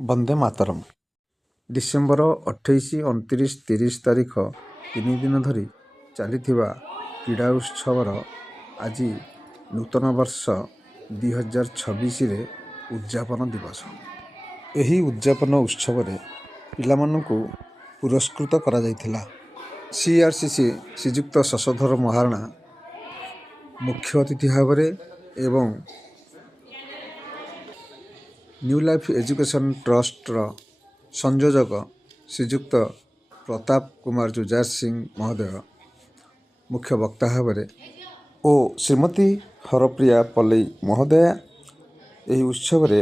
Vande Mataram. December 28, 29, 30 ତାରିଖ 3 ଦିନ ଧରି ଚାଲିଥିବା କ୍ରୀଡ଼ା ଉତ୍ସବର ଆଜି ନୂତନ ବର୍ଷ 2026ରେ ଉଦ୍ଯାପନ ଦିବସ। ଏହି ଉଦ୍ଯାପନ ଉତ୍ସବରେ ପିଲାମାନଙ୍କୁ ପୁରସ୍କୃତ କରାଯାଇଥିଲା। CRCC ଶ୍ରୀଯୁକ୍ତ ଶଶଧର ମହାରଣା ମୁଖ୍ୟ ଅତିଥି ଭାବରେ ଏବଂ ନ୍ୟୁ ଲାଇଫ୍ ଏଜୁକେସନ୍ ଟ୍ରଷ୍ଟର ସଂଯୋଜକ ଶ୍ରୀଯୁକ୍ତ ପ୍ରତାପ କୁମାର ଜୁଜାର ସିଂ ମହୋଦୟ ମୁଖ୍ୟ ବକ୍ତା ଭାବରେ ଓ ଶ୍ରୀମତୀ ହରପ୍ରିୟା ପଲେଇ ମହୋଦୟା ଏହି ଉତ୍ସବରେ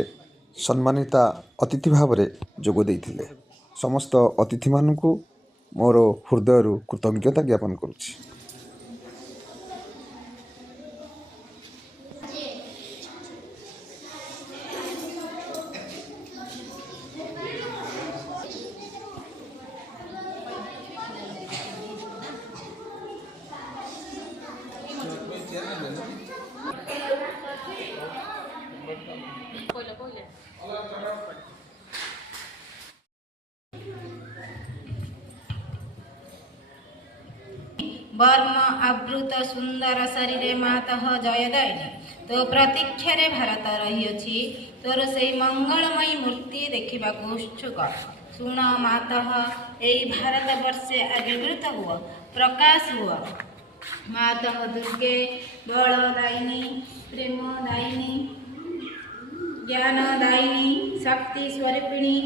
ସମ୍ମାନିତା ଅତିଥି ଭାବରେ ଯୋଗ ଦେଇଥିଲେ। ସମସ୍ତ ଅତିଥିମାନଙ୍କୁ ମୋର ହୃଦୟରୁ କୃତଜ୍ଞତା ଜ୍ଞାପନ କରୁଛି। ବର୍ମ ଆବୃତ ସୁନ୍ଦର ଶରୀରେ ମାତଃ ଜୟଦାୟିନୀ ତୋ ପ୍ରତୀକ୍ଷାରେ ଭାରତ ରହିଅଛି। ତୋର ସେଇ ମଙ୍ଗଳମୟୀ ମୂର୍ତ୍ତି ଦେଖିବାକୁ ଉତ୍ସୁକ। ଶୁଣ ମାତଃ, ଏଇ ଭାରତ ବର୍ଷେ ଆବିର୍ଭୂତ ହୁଅ, ପ୍ରକାଶ ହୁଅ। ମାତଃ ଦୁର୍ଗେ ବଳଦାୟିନୀ, ପ୍ରେମଦାୟିନୀ, ଜ୍ଞାନଦାୟିନୀ, ଶକ୍ତି ସ୍ୱରୂପିଣୀ,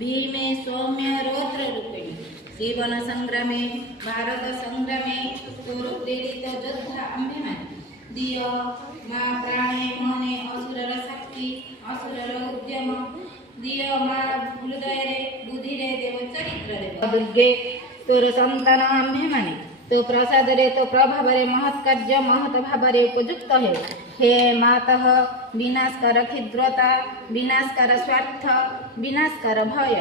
ଭୀମେ ସୌମ୍ୟ ରୌଦ୍ର ରୂପିଣୀ। ଜୀବନ ସଂଗ୍ରାମେ, ଭାରତ ସଂଗ୍ରାମେ ତୋର ପ୍ରେରିତ ଯୋଦ୍ଧା ଆମ୍ଭେମାନେ। ଦିଅ ମା ପ୍ରାଣେ ମନେ ଅସୁରର ଶକ୍ତି, ଅସୁରର ଉଦ୍ୟମ। ଦିଅ ମା ହୃଦୟରେ, ବୁଦ୍ଧିରେ ଦେବ ଚରିତ୍ର ଦେବ। ଦୁର୍ଗେ ତୋର ସନ୍ତାନ ଆମ୍ଭେମାନେ। ତୋ ପ୍ରସାଦରେ, ତୋ ପ୍ରଭାବରେ ମହତ୍ କାର୍ଯ୍ୟ ମହତ୍ ଭାବରେ ଉପଯୁକ୍ତ ହେଉ। ହେ ମାତଃ, ବିନାଶ କର କ୍ଷୁଦ୍ରତା, ବିନାଶ କର ସ୍ୱାର୍ଥ, ବିନାଶ କର ଭୟ।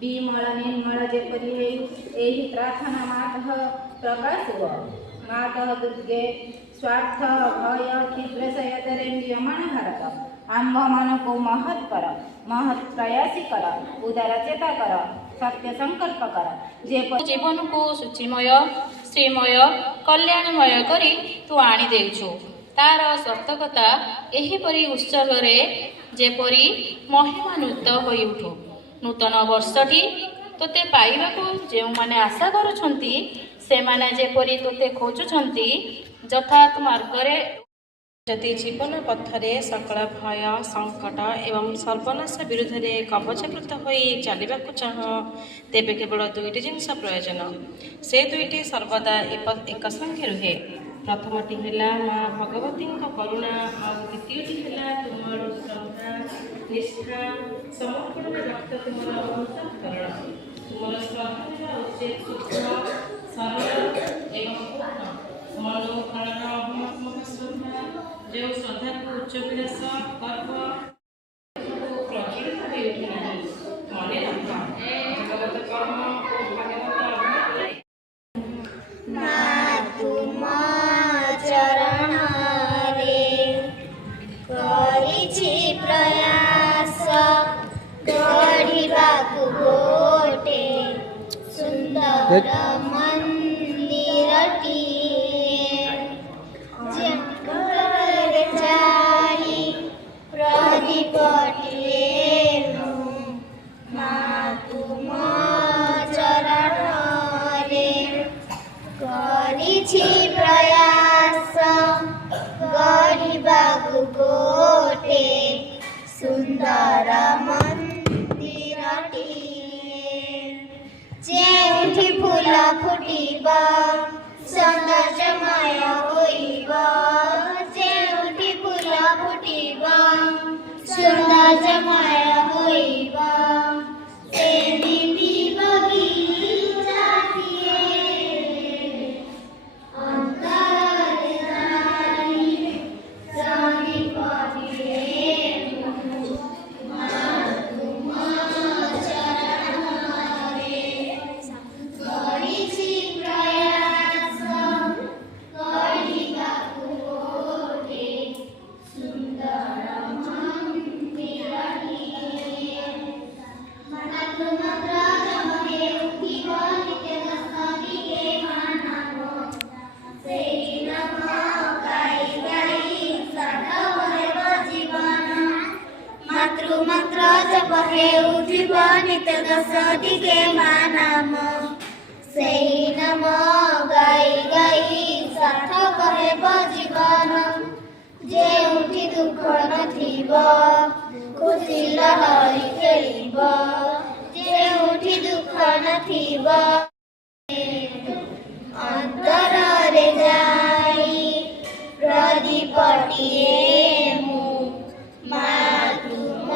ବିମଳ ନିର୍ମଳ ଯେପରି ହେଉ, ଏହି ପ୍ରାର୍ଥନା ମାତଃ ପ୍ରକାଶ ହୁଅ। ମାତଃ ଦୁର୍ଗେ ସ୍ୱାର୍ଥ ଭୟ କ୍ଷୁଦ୍ରଶୟତାରେ ମ୍ରିୟମାଣ ଭାରତ ଆମ୍ଭମାନଙ୍କୁ ମହତ୍ କର, ମହତ୍ ପ୍ରୟାସୀ କର, ଉଦାର ଚେତା କର, ସତ୍ୟ ସଂକଳ୍ପ କର। ଯେପରି ଜୀବନକୁ ଶୁଚିମୟ, ଶ୍ରୀମୟ, କଲ୍ୟାଣମୟ କରି ତୁ ଆଣି ଦେଉଛୁ, ତାର ସର୍ଥକତା ଏହିପରି ଉତ୍ସବରେ ଯେପରି ମହିମାନ୍ୱିତ ହୋଇ ଉଠୁ। ନୂତନ ବର୍ଷଟି ତୋତେ ପାଇବାକୁ ଯେଉଁମାନେ ଆଶା କରୁଛନ୍ତି, ସେମାନେ ଯେପରି ତୋତେ ଖୋଜୁଛନ୍ତି, ଯଥାର୍ଥ ମାର୍ଗରେ। ଯଦି ଜୀବନ ପଥରେ ସକଳ ଭୟ ସଙ୍କଟ ଏବଂ ସର୍ବନାଶ ବିରୁଦ୍ଧରେ କବଚପ୍ରତ ହୋଇ ଚାଲିବାକୁ ଚାହଁ, ତେବେ କେବଳ ଦୁଇଟି ଜିନିଷ ପ୍ରୟୋଜନ। ସେ ଦୁଇଟି ସର୍ବଦା ଏକ ସଙ୍ଗେ ରୁହେ। ପ୍ରଥମଟି ହେଲା ମା ଭଗବତୀଙ୍କ କରୁଣା, ଆଉ ଦ୍ୱିତୀୟଟି ହେଲା ତୁମର ଶ୍ରଦ୍ଧା, ନିଷ୍ଠା, ସମର୍ପଣରେ ରକ୍ତ ତୁମର ଅନ୍ତଃକରଣ। ତୁମର ଶ୍ରଦ୍ଧା ହେବା ଉଚିତ ସୂକ୍ଷ୍ମ, ସରଳ ଏବଂ ପୂର୍ଣ୍ଣ। ମନୋକରଣ ଅଭାବତ୍ମକ ଶ୍ରଦ୍ଧା, ଯେଉଁ ଶ୍ରଦ୍ଧାକୁ ଉଚ୍ଚବିଳାସ ଗର୍ବ ପ୍ରଜ୍ୱଳିତ ହୋଇ ଉଠେ ନାହିଁ। ମନେ ରଖ, ଭାଗବତ କର୍ମ ଓ ଭାଗବତ ଅଭ୍ୟାସ ତୁମ ଚରଣରେ କରିଛି ପ୍ରୟାସ, ଗଢ଼ିବାକୁ ଗୋଟେ ସୁନ୍ଦର ମନ୍ଦିରଟିଏ। ଜଙ୍ଗଲରେ ଯାଇ ପ୍ରଦୀପଟିଏ ମା ତୁମ ଚରଣରେ କରିଛି ପ୍ରୟାସ, ଗଢ଼ିବାକୁ ଗୋଟେ ସୁନ୍ଦର ମନ୍ଦିରଟିଏ। ଯେଉଁଠି ଫୁଲ ଫୁଟିବ, ସୌନ୍ଦର୍ଯ୍ୟମୟ ହୋଇବ। ଯେଉଁଠି ଫୁଲ ଫୁଟିବ, ସୌନ୍ଦର୍ଯ୍ୟମୟ ହୋଇବ। ସେମିତି ବଗିଚାଟିଏ ଅନ୍ତରରେ ଯାଇ ପ୍ରଦୀପଟିଏ ମା ତୁମ ଚରଣରେ କରିଛି ପ୍ରୟାସ, ଗଢ଼ିବାକୁ ଗୋଟେ ସୁନ୍ଦର ମନ୍ଦିରଟିଏ। ମନ୍ତ୍ର ଜପ ହେଉଥିବ ନିତ୍ୟ ଦଶ ଦିଗେ ମା ନାମ। ସେହି ନାମ ଗାଇ ଗାଇ ସାର୍ଥକ ହେବ ଜୀବନ। ଯେଉଁଠି ଦୁଃଖ ନଥିବ ଖୁସି ଲହରି ଖେଳିବ। ଯେଉଁଠି ଦୁଃଖ ନଥିବ ଅନ୍ତରରେ ଯାଇ ପ୍ରଦୀପଟିଏ ମୁଁ ମା ତୁମ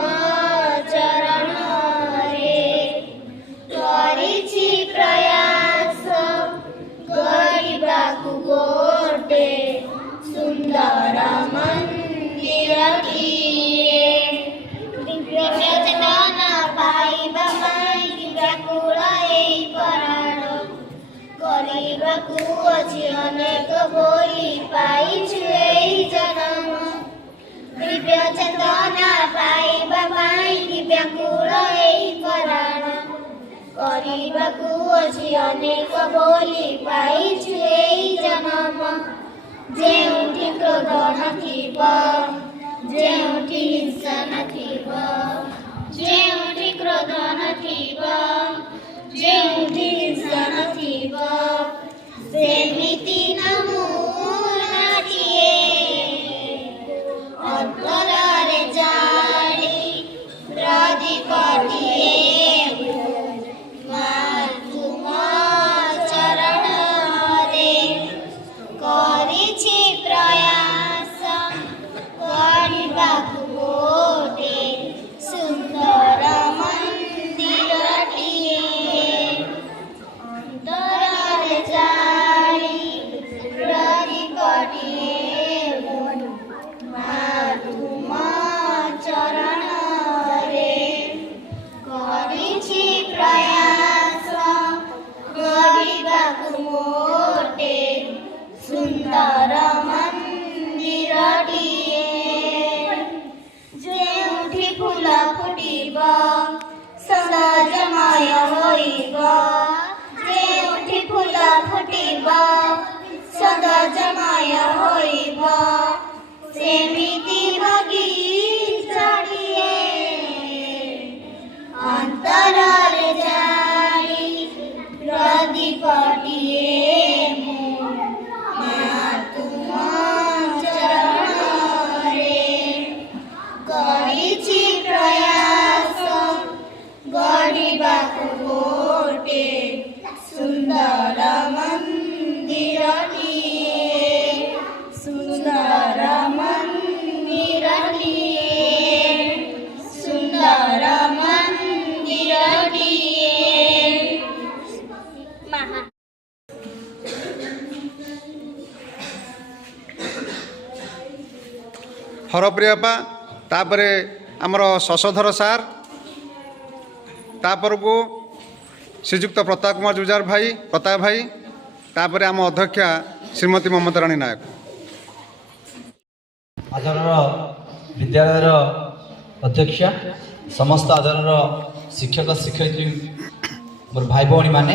ଚରଣରେ କରିଛି ପ୍ରୟାସ ଗଢ଼ିବାକୁ ଗୋଟେ ସୁନ୍ଦର ମନ୍ଦିରଟିଏ। ଦିବ୍ୟ ଚେତନା ପାଇବା ପାଇଁ ବ୍ୟାକୁଳ ଏଇ ପରାଣ। କରିବାକୁ ଅଛି ଅନେକ ବୋଲି ପାଇଛୁ ଏଇ ଜନମ। ଦିବ୍ୟ ଚେତନା ପାଇବା ପାଇଁ ବ୍ୟାକୁଳ ଏଇ ପରାଣ। କରିବାକୁ ଅଛି ଅନେକ ବୋଲି ପାଇଛୁ ଏଇ ଜନମ। ଯେଉଁଠି କ୍ରୋଧ ନଥିବ ଯେଉଁଠି ହିଂସା ନଥିବ ଯେଉଁଠି କ୍ରୋଧ ନଥିବ ଯେଉଁଠି ହିଂସା ନଥିବ ସେମିତି ନମୁନାଟିଏ ଅନ୍ତରରେ ଜାଳି ପ୍ରଦୀପଟିଏ ମା ତୁମ ଚରଣରେ କରିଛି ପ୍ରୟାସ ଗଢ଼ିବାକୁ ଗୋଟେ ସୁନ୍ଦର ମନ୍ଦିରଟିଏ। ଅନ୍ତରରେ ଜାଳି ପ୍ରଦୀପଟିଏ ମା ତୁମ ଚରଣରେ କରିଛି ପ୍ରୟାସ ଗଢ଼ିବାକୁ ଗୋଟେ ସୁନ୍ଦର ମନ୍ଦିରଟିଏ। ଯେଉଁଠି ଫୁଲ ଫୁଟିବ ସୌନ୍ଦର୍ଯ୍ୟମୟ ହୋଇବ। ଯେଉଁଠି ଫୁଲ ଫୁଟିବ ସୌନ୍ଦର୍ଯ୍ୟମୟ ହୋଇବ। ସେମିତି ବଗିଚାଟିଏ ଅନ୍ତରରେ ଜାଳି ପ୍ରଦୀପଟିଏ ମୁଁ ମା ତୁମ ଚରଣରେ କରିଛି ପ୍ରୟାସ ଗଢ଼ିବାକୁ ଗୋଟେ ସୁନ୍ଦର ମନ୍ଦିରଟିଏ। ସୁନ୍ଦର ମନ୍ଦିରଟିଏ ସୁନ୍ଦର ମନ୍ଦିରଟିଏ। ହରପ୍ରିୟା ବାପା, ତାପରେ ଆମର ଶଶଧର ସାର୍, ତାପରକୁ ଶ୍ରୀଯୁକ୍ତ ପ୍ରତାପ କୁମାର ଜୁଜାର ଭାଇ ପ୍ରତାପ ଭାଇ, ତାପରେ ଆମ ଅଧ୍ୟକ୍ଷା ଶ୍ରୀମତୀ ମମତା ରାଣୀ ନାୟକ। ଆଦରର ବିଦ୍ୟାଳୟର ଅଧ୍ୟକ୍ଷା, ସମସ୍ତ ଆଦରର ଶିକ୍ଷକ ଶିକ୍ଷୟିତ୍ରୀ, ମୋର ଭାଇ ଭଉଣୀମାନେ,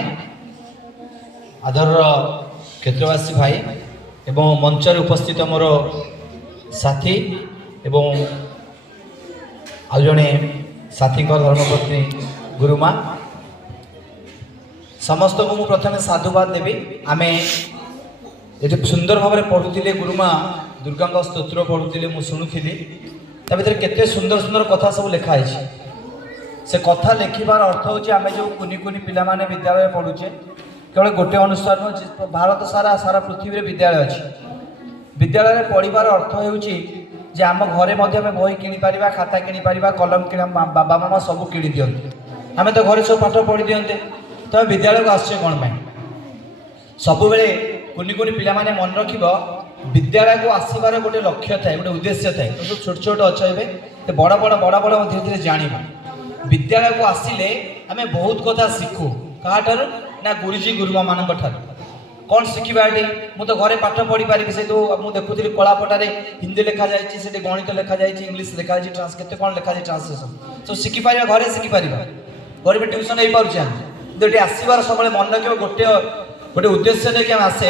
ଆଦରର କ୍ଷେତ୍ରବାସୀ ଭାଇ ଏବଂ ମଞ୍ଚରେ ଉପସ୍ଥିତ ମୋର ସାଥୀ ଏବଂ ଆଉ ଜଣେ ସାଥୀଙ୍କ ଧର୍ମପତ୍ନୀ ଗୁରୁମା, ସମସ୍ତଙ୍କୁ ମୁଁ ପ୍ରଥମେ ସାଧୁବାଦ ଦେବି। ଆମେ ଏଠି ସୁନ୍ଦର ଭାବରେ ପଢ଼ୁଥିଲେ, ଗୁରୁମା ଦୁର୍ଗାଙ୍କ ସ୍ତୋତ୍ର ପଢ଼ୁଥିଲେ, ମୁଁ ଶୁଣୁଥିଲି। ତା ଭିତରେ କେତେ ସୁନ୍ଦର ସୁନ୍ଦର କଥା ସବୁ ଲେଖା ହେଇଛି। ସେ କଥା ଲେଖିବାର ଅର୍ଥ ହେଉଛି ଆମେ ଯେଉଁ କୁନି କୁନି ପିଲାମାନେ ବିଦ୍ୟାଳୟରେ ପଢ଼ୁଛେ, କେବଳ ଗୋଟେ ଅନୁଷ୍ଠାନ ନୁହେଁ, ଭାରତ ସାରା ସାରା ପୃଥିବୀରେ ବିଦ୍ୟାଳୟ ଅଛି। ବିଦ୍ୟାଳୟରେ ପଢ଼ିବାର ଅର୍ଥ ହେଉଛି ଯେ ଆମ ଘରେ ମଧ୍ୟ ଆମେ ବହି କିଣିପାରିବା, ଖାତା କିଣିପାରିବା, କଲମ କିଣା, ବାବା ମାମା ସବୁ କିଣି ଦିଅନ୍ତି। ଆମେ ତ ଘରେ ସବୁ ପାଠ ପଢ଼ି ଦିଅନ୍ତେ, ତମେ ବିଦ୍ୟାଳୟକୁ ଆସୁଛେ କ'ଣ ପାଇଁ? ସବୁବେଳେ କୁନି କୁନି ପିଲାମାନେ ମନେ ରଖିବ, ବିଦ୍ୟାଳୟକୁ ଆସିବାର ଗୋଟେ ଲକ୍ଷ୍ୟ ଥାଏ, ଗୋଟେ ଉଦ୍ଦେଶ୍ୟ ଥାଏ। ସବୁ ଛୋଟ ଛୋଟ ଅଛ ଏବେ, ବଡ଼ ବଡ଼ ଧୀରେ ଧୀରେ ଜାଣିବା। ବିଦ୍ୟାଳୟକୁ ଆସିଲେ ଆମେ ବହୁତ କଥା ଶିଖୁ। କାହାଠାରୁ? ନା ଗୁରୁଜୀ ଗୁରୁମାମାନଙ୍କ ଠାରୁ। କ'ଣ ଶିଖିବା ଏଠି? ମୁଁ ତ ଘରେ ପାଠ ପଢ଼ିପାରିବି, ସେ ଯେଉଁ ମୁଁ ଦେଖୁଥିଲି କଳାପଟାରେ ହିନ୍ଦୀ ଲେଖାଯାଇଛି, ସେଠି ଗଣିତ ଲେଖାଯାଇଛି, ଇଂଲିଶ ଲେଖାଯାଇଛି, କେତେ କ'ଣ ଲେଖାଯାଇଛି ଟ୍ରାନ୍ସଲେସନ୍, ସବୁ ଶିଖିପାରିବା, ଘରେ ଶିଖିପାରିବା। ଘରେ ବି ଟ୍ୟୁସନ୍ ହେଇପାରୁଛେ ଆମେ। କିନ୍ତୁ ଏଠି ଆସିବାର ସବୁବେଳେ ମନେ ରଖିବ, ଗୋଟେ ଉଦ୍ଦେଶ୍ୟ ନେଇକି ଆମେ ଆସେ।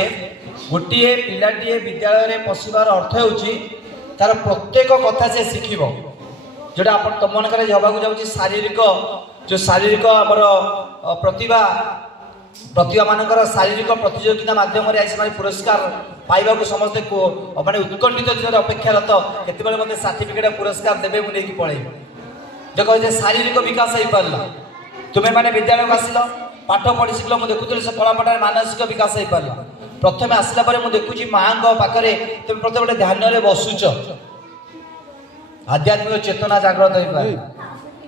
ଗୋଟିଏ ପିଲାଟିଏ ବିଦ୍ୟାଳୟରେ ପଶିବାର ଅର୍ଥ ହେଉଛି ତାର ପ୍ରତ୍ୟେକ କଥା ସେ ଶିଖିବ। जोटा आप तुम मन हवा जाऊँगी शारीरिक जो शारीरिक आमर प्रतिभा प्रतिभा मानकर शारीरिक प्रतियोगिता माध्यम से पुरस्कार पाइबा समस्ते माने उत्कंठित अपेक्षारत केतबेले मते सर्टिफिकेट पुरस्कार देवे मुझे पलैब देखो ये शारीरिक विकास हो पारा तुम्हें मैंने विद्यालय को आसिल पाठ पढ़ी शिखल मुझे देखुली से कलापटार मानसिक विकास हो पारा प्रथम आसला मुझे देखुची माँ पाखे तुम प्रथम गोटे ध्यान बसुच आध्यात्मिक चेतना जागृत हो पाए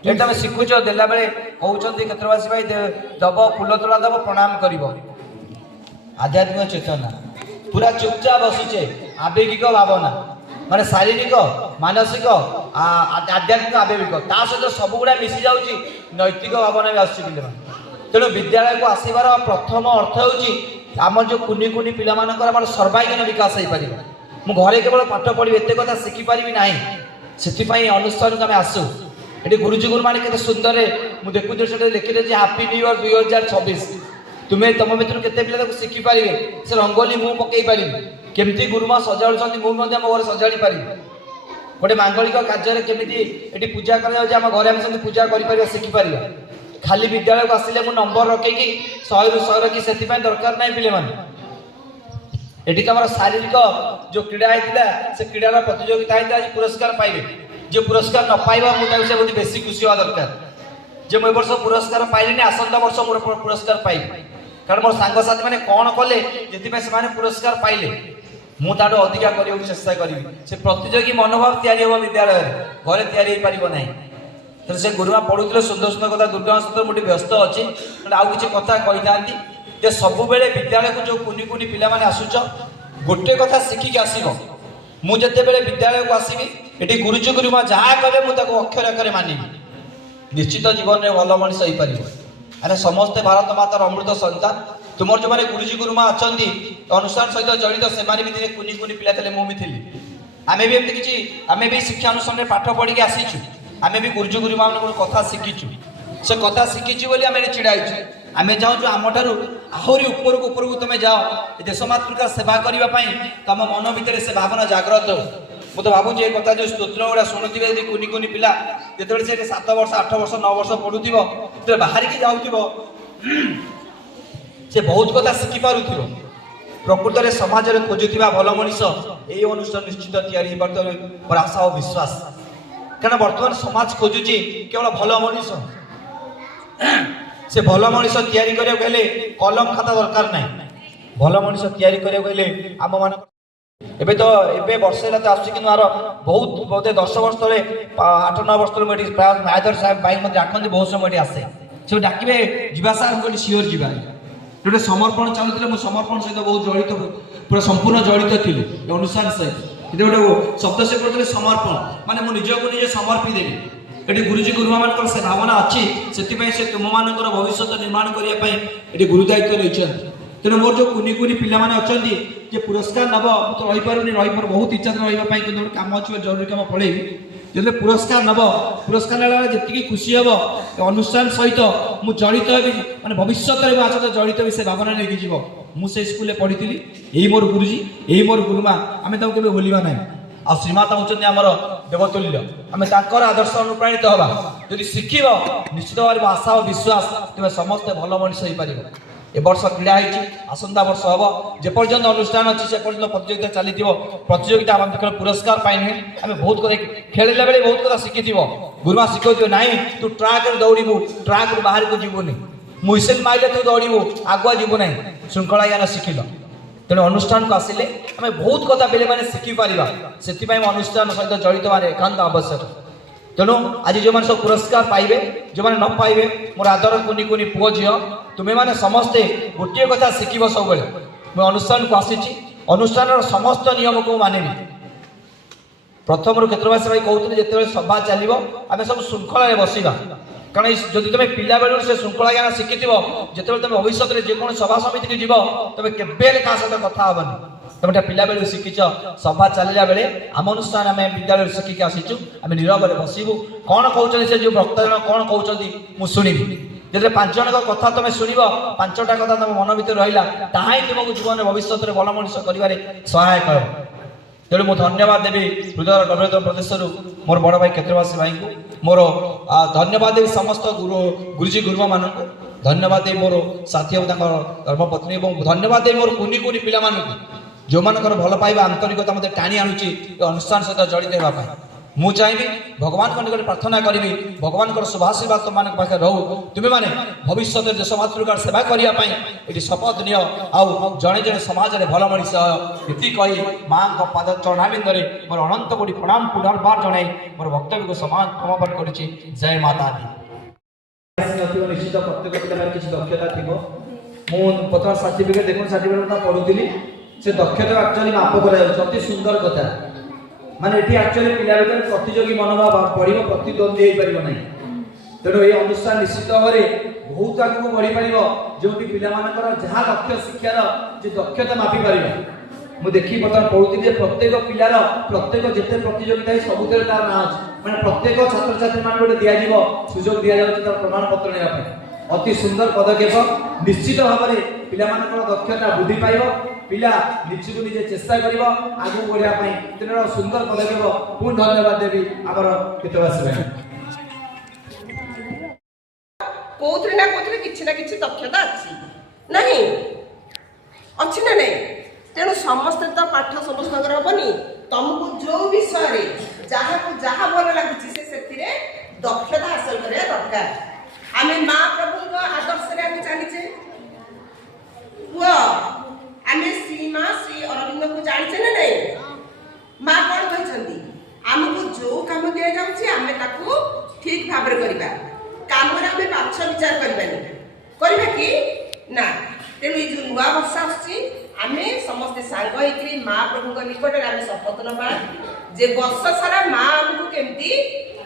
ये तुम शिखुच देला बेले कहते क्षेत्रवासी भाई दब फूल तोड़ा दब प्रणाम कर आध्यात्मिक चेतना पूरा चुपचाप बसुचे आवेगिक भावना माने शारीरिक मानसिक आध्यात्मिक आवेगिक ता सहित सब गुड़ा मिसी जाऊँगी नैतिक भावना भी आसुची पे तेणु विद्यालय को आसबार प्रथम अर्थ होम जो कुनि कुनि पिला सर्वांगीन विकास हो पार मु घरे केवल पाठ पढ़ी एत कथा शिखिपारि ना से अनुष्ठान को आम आसू ये गुरुजी गुरु मैंने केते सुंदर मुझे देखुदी से लिखिले हैप्पी न्यू ईयर 2026 तुम्हें तुम भर केते पिला शिखिपारे से रंगोली मु पकई पारि केमती गुरुमा सजाड़ मुझे घर सजाड़ी पारि गोटे मांगलिक कार्य केमी पूजा कर घरे आम पूजा कर शिखिपार खाली विद्यालय को आसिले मु नंबर रखेगी 100 ରୁ 100 रखी से दरकार ना पे ये तुम शारीरिक जो क्रीड़ा होता से क्रीडार प्रतियोगिता होता आज पुरस्कार पाइबे जो पुरस्कार न पाइबा मुझे बहुत बेसी खुशी हवा दरकार जे मुझे वर्ष पुरस्कार पाइली आसंता वर्ष मोर पुरस्कार पाइबी कारण मोर सांगसाथी मैंने कौन कले जे पुरस्कार पाइले मुझे अधिका करने चेष्टा करी से प्रतियोगी मनोभाव तैयारी हम विद्यालय घरे तैयारी हो पार ना तो से गुरुमा पढ़ुले सुंदर सुंदर कथा दुर्गा सहित मुझे व्यस्त अच्छी आउ कि कथा कही था सब बेले विद्यालय को जो कुनि कुनि पिला माने आसुच गोटे कथा शिखिक आसब मुझे विद्यालय को आसबि ये गुरुजी गुरुमा जहाँ कहे मुझे अक्षर अक्षर मानवि निश्चित जीवन में भल मनीष हो पार अरे समस्ते भारत मातार अमृत सन्तान तुम जो मैंने गुरुजी गुरुमा अच्छा अनुष्ठान सहित जड़ित से भी दिने कुनि कुनि पिला थे मुझे थी आम भी एमती किसी आम भी शिक्षा अनुष्ठान पाठ पढ़ी आसीचु आम भी गुरुजी गुरुमा कथा शिखीचु से कथा शिखीचु बोली आम छिड़ाईचु आम चाहूँ आम ठारू आहरी उपरक उपरक तुम जाओ देश मातृका सेवा करने तुम मन भितर से भावना जागृत हो मुझे तो भावुँ ये कथा जो स्तोत्र गुड़ा शुणुवे यदि कुनि कुनि पिला जो 7 वर्ष 8 वर्ष 9 वर्ष पढ़ुव जो बाहर की जाऊँ से बहुत कथा शिखि पारुथिव प्रकृत में समाज में खोजुवा भल मनीष यही अनुष्ठान निश्चित तैयारी मोर आशा और विश्वास कारण बर्तमान समाज खोजुची केवल भल मनीष से भल मनीष तैयारी करने कलम खाता दरकार ना भल मनीष तैयारी करने आम मान एबे तो एबे वर्षे तो आस बहुत बोधे 10 वर्ष तले 8-9 वर्ष तले मुझे प्राय मायाधर साहब भाई मत डाकती बहुत समय आसे से डाके जा सार मुझे सियोर जा जो समर्पण चलुले मुझे समर्पण सहित बहुत जड़ित पूरा संपूर्ण जड़ित थी अनुष्ठान सहित गोटे शब्द से पढ़ते समर्पण माने मुझे निजक निजे समर्पी देवी ये गुरुजी गुरुमा मान से भावना अच्छी से तुम मान भविष्य निर्माण करने ये गुरु दायित्व नहीं तेणु मोर जो कुनि कुनि पिला माने अछंती जे पुरस्कार नब तो रही पारुनी बहुत इच्छा रही कि कम अच्छे जरूरी कम पड़ेबी जो पुरस्कार नब पुरस्कार ना जी खुशी हम अनुष्ठान सहित मुझे जड़ित हेबी माने भविष्य में सहित जड़ित भी से भावना लेकिन जीव मुझे स्कूल पढ़ी यही मोर गुरुजी यही मोर गुरुमा आम के भूलवा ना आ श्रीमाता होती आमर देवतुल्य आम तर आदर्श अनुप्राणित हवा यदि शिखिब निश्चित भाव आशा और विश्वास तुम्हें समस्ते भल मनीष हो पार ए वर्ष क्रीड़ा होती आसंता वर्ष हम जेपर्यंत अनुष्ठान अच्छी से पर्यटन प्रतियोगिता चली प्रतियोगिता आम पुरस्कार पाइनु आम बहुत कथा खेलला बेले बहुत कथा शिखि गुरुमा शिखौ ना तू ट्राक दौड़ू ट्राक बाहर को जीवनी मुइसेल माइले तू दौड़ू आगुआ जीवु ना श्रृंखला ज्ञान शिखिल तेणु अनुष्ठान को आसिले आम बहुत कथा बेले मैंने शिखिपार से अनुष्ठान सहित जड़ित मान एकांत आवश्यक तेणु आज जो मैंने सब पुरस्कार पाइबे जो मैंने न पाइबे मोर आदर कुनि कुनि पुओ झील तुम्हें मैंने समस्ते गोटे कथा शिखिब सब मुझे अनुष्ठान को आसी अनुष्ठान समस्त नियम को मानिबी प्रथम क्षेत्रवासी भाई कहते जिते सभा चलो आम सब श्रृंखला बसवा कारण जदि तुम पिला बेलू से श्रृंखला ज्ञान शिखि जो तुम भविष्य में जेको सभा समिति की जीव तुम केवे क्या सहित कथा हेनी तुम पिला बेलू शिखिच सभा चलला बेले आम अनुष्ठान आम विद्यालय शिखिक आसीचु आम नीरव बसबू कौन कहते से जो वक्ता जन कौन कहते मुझे शुणिबी जो 5 जन कथा तुम शुणव 5टा कथा तुम मन भर रहा ताही तुमको जीवन भविष्य में भल मनीष कर सहायक हो तेणु मुझे धन्यवाद देवी हृदय गभीरतम प्रदेश मोर बड़ भाई क्षेत्रवासी भाई को मोर धन्यवाद देवी समस्त गुरुजी गुरुमा मान धन्यवाद देवी मोर साथी और धर्मपत्नी और धन्यवाद देवी मोर कुनी कुनी पिला मान जो मानकर भल पाइबा आंतरिकता मते टाणी आणुची अनुष्ठान सहित जड़ित होगा मु चाहिए भगवान को निकट प्रार्थना करी भगवान को शुभाशीर्वाद तुम मान पाखे रहू तुम्हें माने भविष्य देश मातृकार सेवा करने ये शपथ नियो आउ जड़े जड़े समाज में भल मनीष ये कही माँ को पाद चरणाबिंदे मोर अनंत कोटि प्रणाम पुनर्बार जन मोर वक्तव्य को समापन कर जय माता दी निश्चित प्रत्येक पिलार किसी दक्षता थी मुझे प्रथम सर्टिफिकेट देखो सर्टिफिकेट पढ़ुली से दक्षता एक्चुअली माप कर अति सुंदर कथा माने एठी एक्चुअली पिला भीतर प्रतियोगी मनोभाव पड़िबो प्रतिद्वंदी होई परिबो नै तेणु ये अनुष्ठान निश्चित भाव बहुत आगू बढ़ी पार जो पिला मानकर जहाँ दक्ष शिक्षार जो दक्षता मापी पार मुझे देखी बर्तमान पढ़ुती प्रत्येक पिलार प्रत्येक जिते प्रतियोगिता है सबुत तार ना अच्छे मैंने प्रत्येक छात्र छात्री मान गोटे दिज्व सुजोग दि जाए प्रमाण पत्र नापी अति सुंदर पदक्षेप निश्चित भाव में पिला दक्षता वृद्धि पाइब पिला निजक निजे चेष्टा कर आगे बढ़ापी तेना सुंदर पदक्षेप पुनः धन्यवाद देवी आमर क्षेत्रवासी भाई कौन ना कौन कि दक्षता अच्छी ना नहीं तेणु समस्त तो पाठ समस्त हेनी तुमको जो विषय जहाँ भल लगुच से दक्षता हासिल करने दरकार आम माँ प्रभु आदर्श चलीचे पुआ आम श्री माँ श्री अरविंद को जाचे ना नहीं माँ कौन कहते आमको जो कम दि जाए ठीक भाव करवा कम आम बाछ विचार करवा कि ना तेणु ये जो नुआ वर्ष आम समस्ते सांग होकर माँ प्रभु निकट में आम शपथ नवा जे वर्ष सारा माँ आमको केमती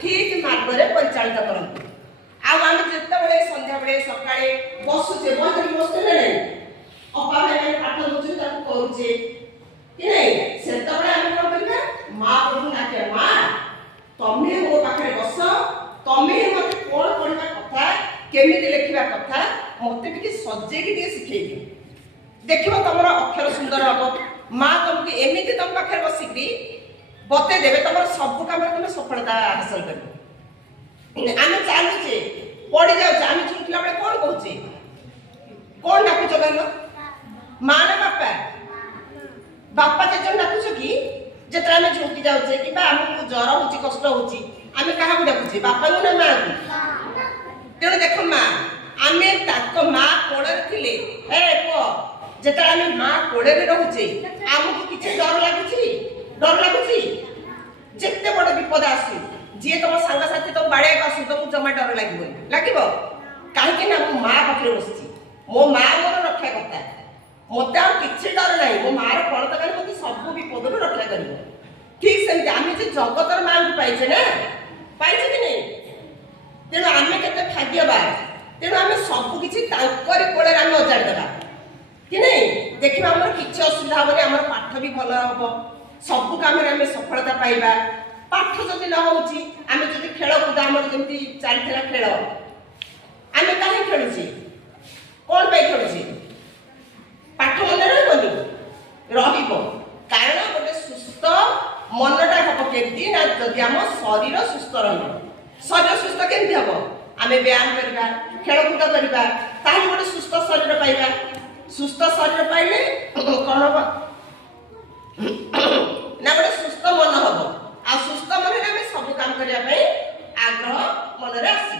ठीक मार्ग में परिचालित करती आम जिते संध्या बेले सका बसुचे बस बसते ना नहीं अपा भाई पाठ दौर करुचे कि नहीं से आम कौन करवा माँ प्रभु नाचे माँ तुम्हें मो पाखे बस तुम्हें मत कौन पढ़ा कथा केमी लिखा कथा मत सजेगी शिखे देख तुम अक्षर सुंदर हम माँ तुमको एमती तुम पाखे बसिकी बते देवे तुम सब कम तुम सफलता हासिल कर आम चलुचे पढ़ी जाऊे आम छुटला बेले कौन कहे कौन डाकुच कहल माँ ना बापा बापा जेजन डाकुच कि जिते आम झुंकी जाऊे कि आमको ज्वर हो कष्ट होमें क्या डाकुचे बापा को ना माँ को तेणु देख माँ आम माँ कोड़े थे हे पुओ जिते आम माँ कोड़े रोचे आमको किसी डर लगुच जिते बड़ विपद आसू जी तुम सांगसाथी तुम बाड़े आसू तुमको जमा डर लगे कहीं मो माँ पाखे बस मो माँ मोर रक्षा करता मत कि डर ना मो माँ फल तो मत सब विपद रक्षा कर ठीक सेमती आम जो जगतर माँ को पाइचे ना पाइचे कि नहीं तेणु आम के भाग्यवान तेणु आम सबकि कोड़े आम अजाड़देवा कि नहीं देखा आम किसी असुविधा हेनी आम पाठ भी भल हम सब कम आम सफलता पाइबा पाठ जदि न होम जब खेलकूद आम जमी चलता खेल आम कहीं खेलुचे कौन पे खेलुचे पाठ मन रही कारण गोटे सुस्थ मनटा हम केमती ना जदि आम शरीर सुस्थ शरीर सुस्थ केमती हम आम व्यायाम करवा खेलकूद करवा ताहले गोटे सुस्थ शरीर पाइबा सुस्थ शरीर पाइले कौन हम ना गोटे सुस्थ मन हम आ सुस्थ मन आम सब काम करने आग्रह मन आस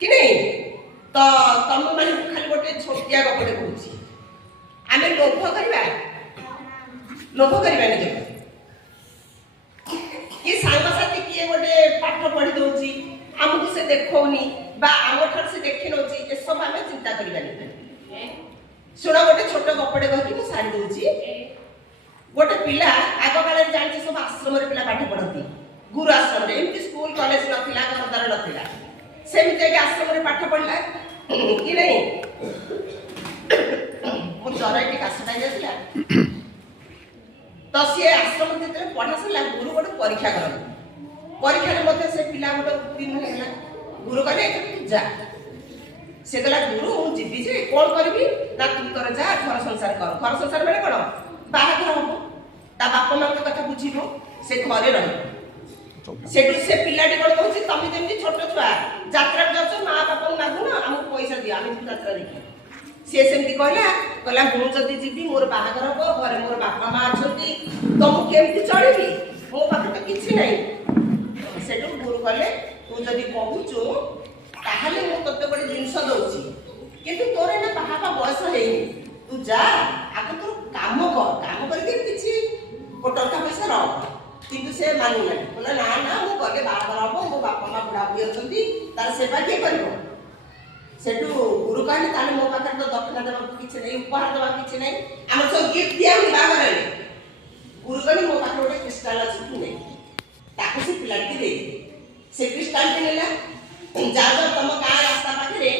कि नहीं तो तुम मान खाली गोटे छोटिया गपटे कह आम लोभ करवा निज कि सांगसाथी किए गोटे पाठ पढ़ी दौर आमको से देखनी आम ठार से देखी नौ ये सब आम चिंता करवा शुण गोटे छोट गपटे कह सारी दूसरी गोटे पिला आग काल जानते सब आश्रम पिला पाठ पढ़ती गुरु आश्रम एमती स्कूल कॉलेज नाला घरदार नाला सेमती आश्रम पाठ पढ़ला कि नहीं मो ज्वर ये काशटा जाता तो सी आश्रम जो पढ़ा सारा गुरु गोटे परीक्षा करते परीक्षा मत से पिला गोटे उत्तीर्ण होगा गुरु कहले जा से कहला गुरु मुझे जीवी जे कौन करी ना तुम तोर जा घर संसार कर घर संसार मैंने कौन बाहर हम ता बापा माँ कथा बुझे से घरे ସେଠୁ ସେ ପିଲାଟି କଣ କହୁଛି ତମେ ଯେମିତି ଛୋଟ ଛୁଆ ଯାତ୍ରାକୁ ଯାଉଛ ମା ବାପାଙ୍କୁ ମାଗୁନ ଆମକୁ ପଇସା ଦିଅ ଆମେ ଯାତ୍ରା ଦେଖି। ସିଏ ସେମିତି କହିଲା ମୁଁ ଯଦି ଯିବି ମୋର ବାହାଘର ହବ ଘରେ ମୋର ବାପା ମା ଅଛନ୍ତି ତ ମୁଁ କେମିତି ଚଳିବି ମୋ ପାଖରେ ତ କିଛି ନାହିଁ। ସେଠୁ ଗୁରୁ କହିଲେ ତୁ ଯଦି କହୁଛୁ ତାହେଲେ ମୁଁ ତୋତେ ଗୋଟେ ଜିନିଷ ଦଉଛି କିନ୍ତୁ ତୋର ଏଇନା ବାହା ହେବା ବୟସ ହେଇନି ତୁ ଯା ଆଗ ତୋର କାମ କର କାମ କରିକି କିଛି ଟଙ୍କା ପଇସା ରଖ। କିନ୍ତୁ ସେ ମାନୁନାହିଁ କହିଲା ନା ନା ମୁଁ ଗଲେ ବାହାଘର ହବ ମୋ ବାପା ମା ବୁଢା ବୁଢୀ ଅଛନ୍ତି ତାର ସେବା କିଏ କରିବ। ସେଠୁ ଗୁରୁ କହିଲେ ତାହେଲେ ମୋ ପାଖରେ ତ ଦକ୍ଷିଣା ଦେବାକୁ କିଛି ନାହିଁ ଉପହାର ଦେବାକୁ କିଛି ନାହିଁ ଆମର ସବୁ ଗିଫ୍ଟ ଦିଆ ହୁଏ ବାହାଘରରେ। ଗୁରୁ କହିଲେ ମୋ ପାଖରେ ଗୋଟେ କ୍ରିଷ୍ଟାଲ ଅଛି ତୁ ନେଇ ତାକୁ ସେ ପିଲାଟି ଦେଇଦେଲେ। ସେ କ୍ରିଷ୍ଟାଲଟି ନେଲା ଯାଉ ତମ ଗାଁ ରାସ୍ତା ପାଖରେ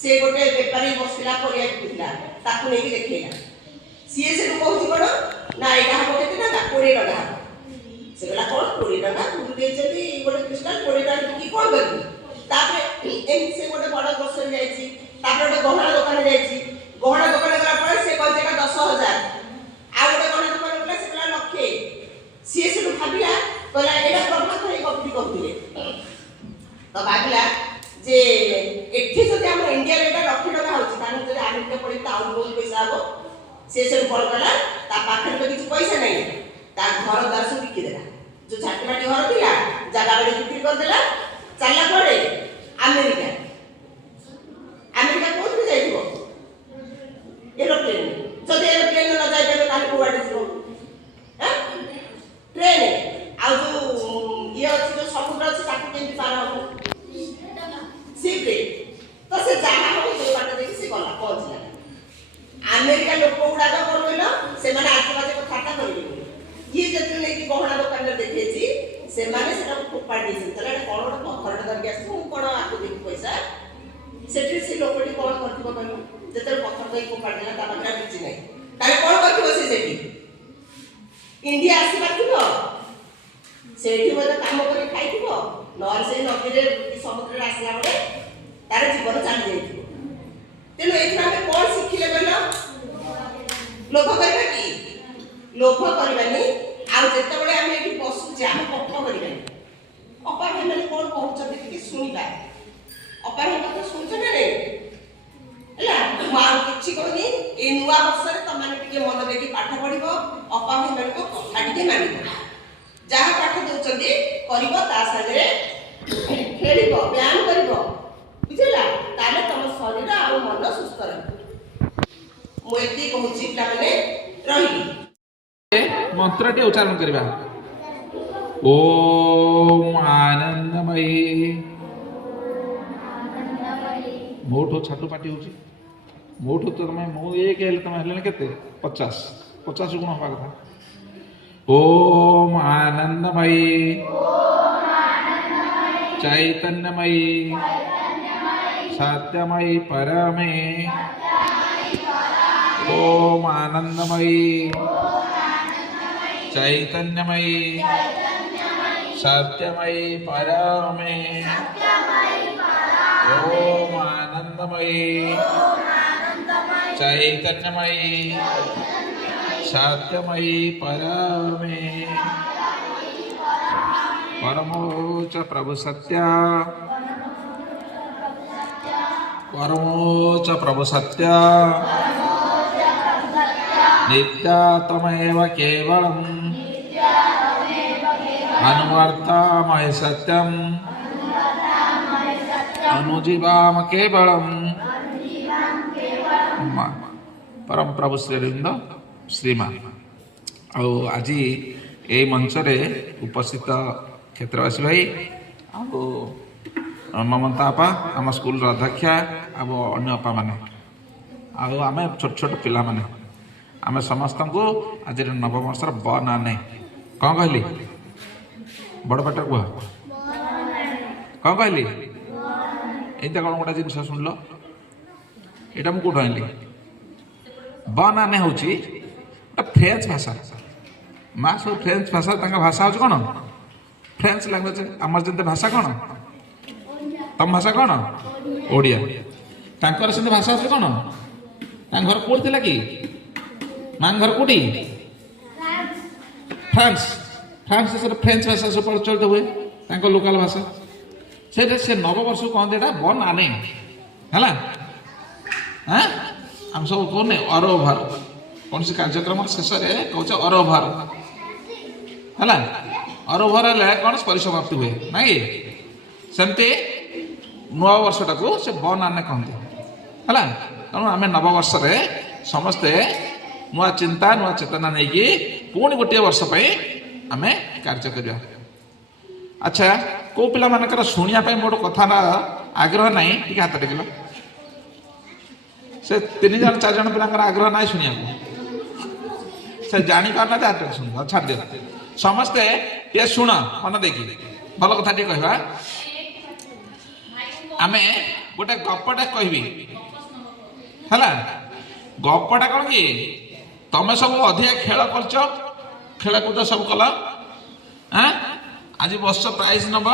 ସେ ଗୋଟେ ବେପାରୀ ବସିଲା ପରିବା ବିକୁଥିଲା ତାକୁ ନେଇକି ଦେଖେଇଲା। ସିଏ ସେଠୁ କହୁଛି କଣ ନା ଏଇଟା ହବ କେତେ ଟଙ୍କା 20 ଟଙ୍କା ହବ। ସେ କହିଲା କଣ 20 ଟଙ୍କା ଗୁରୁ ଦେଇଛନ୍ତି ଗୋଟେ କ୍ରିଷ୍ଟାଲ 20 ଟଙ୍କା ବିକି କଣ କରିବୁ। ତାପରେ ଏମିତି ସେ ଗୋଟେ ବଡ ଗ୍ରୋସରୀ ଯାଇଛି ତାପରେ ଗୋଟେ ଗହଣା ଦୋକାନ ଯାଇଛି ଗହଣା ଦୋକାନ ଗଲା ପରେ ସେ କହିଛି ଏଟା 10,000 ଆଉ ଗୋଟେ ଗହଣା ଦୋକାନ ଗଲା ସେ କହିଲା 1,00,000। ସିଏ ସେଠୁ ଭାବିଲା କହିଲା ଏଇଟା ପ୍ରଭାତ ଏଇ କପି କହୁଥିଲେ ତ ଭାବିଲା ଯେ ଏଠି ଯଦି ଆମ ଇଣ୍ଡିଆରେ ଏଇଟା 1,00,000 ଟଙ୍କା ହଉଛି ତାହେଲେ ଯଦି ଆମେରିକା ପଳେଇ ତ ଆହୁରି ବହୁତ ପଇସା ହବ। ସେ ସେଠୁ କଣ କଲା ତା ପାଖରେ ତ କିଛି ପଇସା ନାହିଁ ତା ଘର ଦ୍ୱାର ସବୁ ବିକିଦେଲା ଯୋଉ ଝାଟି ମାଟି ଘର ଥିଲା ଜାଗା ବାଡ଼ି ବିକ୍ରି କରିଦେଲା ଚାଲିଲା ପରେ ଆମେରିକା। ଆମେରିକା କୋଉଥିରେ ଯାଇଥିବ ଏରୋପ୍ଲେନ ଯଦି ଏରୋପ୍ଲେନ ନ ଯାଇପାରିବ ତାହେଲେ କୁଆଡେ ଯିବ ଟ୍ରେନ ଆଉ ଯୋଉ ଇଏ ଅଛି ଯୋଉ ସମୁଦ୍ର ଅଛି ତାକୁ କେମିତି ପାର ହବ ଶିପରେ ତ ସେ ଯାହା ହବ ଯୋଉ ବାଟ ଦେଇକି ସେ ଗଲା ପହଞ୍ଚିଲା। ଆମେରିକା ଲୋକ ଗୁଡାକ କଣ କହିଲ ସେମାନେ ଆଜେବାଜେ କଥାବାର୍ତ୍ତା କରିବେ ଇଏ ଯେତେବେଳେ ନେଇକି ଗହଣା ଦୋକାନରେ ଦେଖେଇଛି ସେମାନେ ସେଟାକୁ ଫୋପାଡ଼ି ଦେଇଛନ୍ତି ତାହେଲେ ଏଟା କଣ ଗୋଟେ ପଥରଟେ ଧରିକି ଆସିଛି ମୁଁ କଣ ଆକୁ ଦେବି ପଇସା। ସେଠି ସେ ଲୋକଟି କଣ କରିଥିବ କହିଲୁ ଯେତେବେଳେ ପଥର ଧରିକି ଫୋପାଡ଼ି ଦେଲା ତା ପାଖରେ କିଛି ନାହିଁ ତାହେଲେ କଣ କରିଥିବ ସେ ସେଠି ଇଣ୍ଡିଆ ଆସିପାରିଥିବ ସେଇଠି ମଧ୍ୟ କାମ କରି ଖାଇଥିବ ନହେଲେ ସେଇ ନଦୀରେ ସମୁଦ୍ରରେ ଆସିଲା ବେଳେ ତାର ଜୀବନ ଚାଲି ଯାଇଥିବ। ତେଣୁ ଏଇଥିରୁ ଆମେ କଣ ଶିଖିଲେ କହିଲ ଲୋଭ କରିବା କି ଲୋଭ କରିବାନି ଆଉ ଯେତେବେଳେ ଆମେ ଏଠି ବସୁଛେ ଆମେ ଗପ କରିବାନି। ଅପା ଭାଇମାନେ କଣ କହୁଛନ୍ତି ଟିକେ ଶୁଣିବା ଅପା ଭାଇ କଥା ଶୁଣୁଛ ନା ନାଇଁ ହେଲା। ମୁଁ ଆଉ କିଛି କହୁନି ଏଇ ନୂଆ ବର୍ଷରେ ତମମାନେ ଟିକେ ମନ ଦେଇକି ପାଠ ପଢିବ ଅପା ଭାଇମାନଙ୍କ କଥା ଟିକେ ମାନିବ ଯାହା ପାଠ ଦଉଛନ୍ତି କରିବ ତା ସାଙ୍ଗରେ ଖେଳିବ ବ୍ୟାୟାମ କରିବ ବୁଝିଲା ତାହେଲେ ତମ ଶରୀର ଆଉ ମନ ସୁସ୍ଥ ରହିବ। ମୁଁ ଏତିକି କହୁଛି ପିଲାମାନେ ରହିଲି। ମନ୍ତ୍ରଟି ଉଚ୍ଚାରଣ କରିବା ଓମ୍ ଆନନ୍ଦମୟୀ। ମୋଠୁ ଛାଟୁ ପାଟି ହଉଛି ମୋଠୁ ତ ତମେ ମୁଁ 1 ହେଲେ ତମେ ହେଲେଣି କେତେ 50 ଗୁଣ ହବା କଥା। ओम आनंदमयी चैतन्यमयी सत्यमयी परमे ओम आनंदमयी चैतन्यमयी सत्यमयी परमे ओम आनंदमयी चैतन्यमयी सत्यमयी परमे परमोच प्रभु सत्य परमोच प्रभु सत्य नित्यात्मैव केवलम् अनुवर्तमय सत्यम् अनुजीवाम केवलम्। परम प्रभु श्रीअरविंद श्रीमान आज ये मंचरे उपस्थित क्षेत्रवासी भाई ममता आपा आम स्कूल अध्यक्षा अब अन्य अपा माने आम छोट छोट पिला माने आम समस्त को आज नवम वर्षर ब ना नहीं कौन कहली बड़ पाट कह कौन कहली ये कौन गोटे जिन शुणल यहाँ मुझे कौट आनली ब ना नहीं हूँ फ्रेंच भाषा माँ सब फ्रेंच भाषा भाषा हूँ कौन फ्रेंच लैंग्वेज आमर जमी भाषा कौन तम भाषा कौन ओडिया तांकर से भाषा हूँ कौन घर कौन थी कि माँ घर कौटी फ्रांस ଫ୍ରାନ୍ସ ଦେଶରେ ଫ୍ରେଞ୍ଚ ଭାଷା ସବୁ ପ୍ରଚଳିତ ହୁଏ ତାଙ୍କ ଲୋକାଲ ଭାଷା। ସେଇଟା ସେ ନବବର୍ଷକୁ କହନ୍ତି ଏଇଟା ବନ୍ ଆନେ ହେଲା। ହଁ ଆମେ ସବୁ କହୁନେ ଅରୋଭାର, କୌଣସି କାର୍ଯ୍ୟକ୍ରମର ଶେଷରେ କହୁଛେ ଅରୋଭାର ହେଲା। ଅରୋଭାର ହେଲେ କ'ଣ ପରିସମାପ୍ତି ହୁଏ ନାଇଁ କି? ସେମିତି ନୂଆ ବର୍ଷଟାକୁ ସେ ବନ୍ ଆନେ କହନ୍ତି ହେଲା। ତେଣୁ ଆମେ ନବବର୍ଷରେ ସମସ୍ତେ ନୂଆ ଚିନ୍ତା ନୂଆ ଚେତନା ନେଇକି ପୁଣି ଗୋଟିଏ ବର୍ଷ ପାଇଁ ଆମେ କାର୍ଯ୍ୟ କରିବା। ଆଚ୍ଛା, କେଉଁ ପିଲାମାନଙ୍କର ଶୁଣିବା ପାଇଁ ମୋର କଥାର ଆଗ୍ରହ ନାହିଁ ଟିକେ ହାତ ଟେକିଲ। ସେ 3 ଜଣ 4 ଜଣ ପିଲାଙ୍କର ଆଗ୍ରହ ନାହିଁ ଶୁଣିବାକୁ, ସେ ଜାଣିପାରୁନାହାନ୍ତି ହାତ ଶୁଣ ଛାଡ଼ି ଦିଅ। ସମସ୍ତେ ଟିକେ ଶୁଣ ମନ ଦେଇକି ଭଲ କଥା ଟିକେ କହିବା। ଆମେ ଗୋଟେ ଗପଟା କହିବି ହେଲା। ଗପଟା କ'ଣ କି ତମେ ସବୁ ଅଧିକା ଖେଳ କରିଛ, ଖେଳକୁଦ ସବୁ କଲ। ଆଜି ବର୍ଷ ପ୍ରାଇଜ ନବ।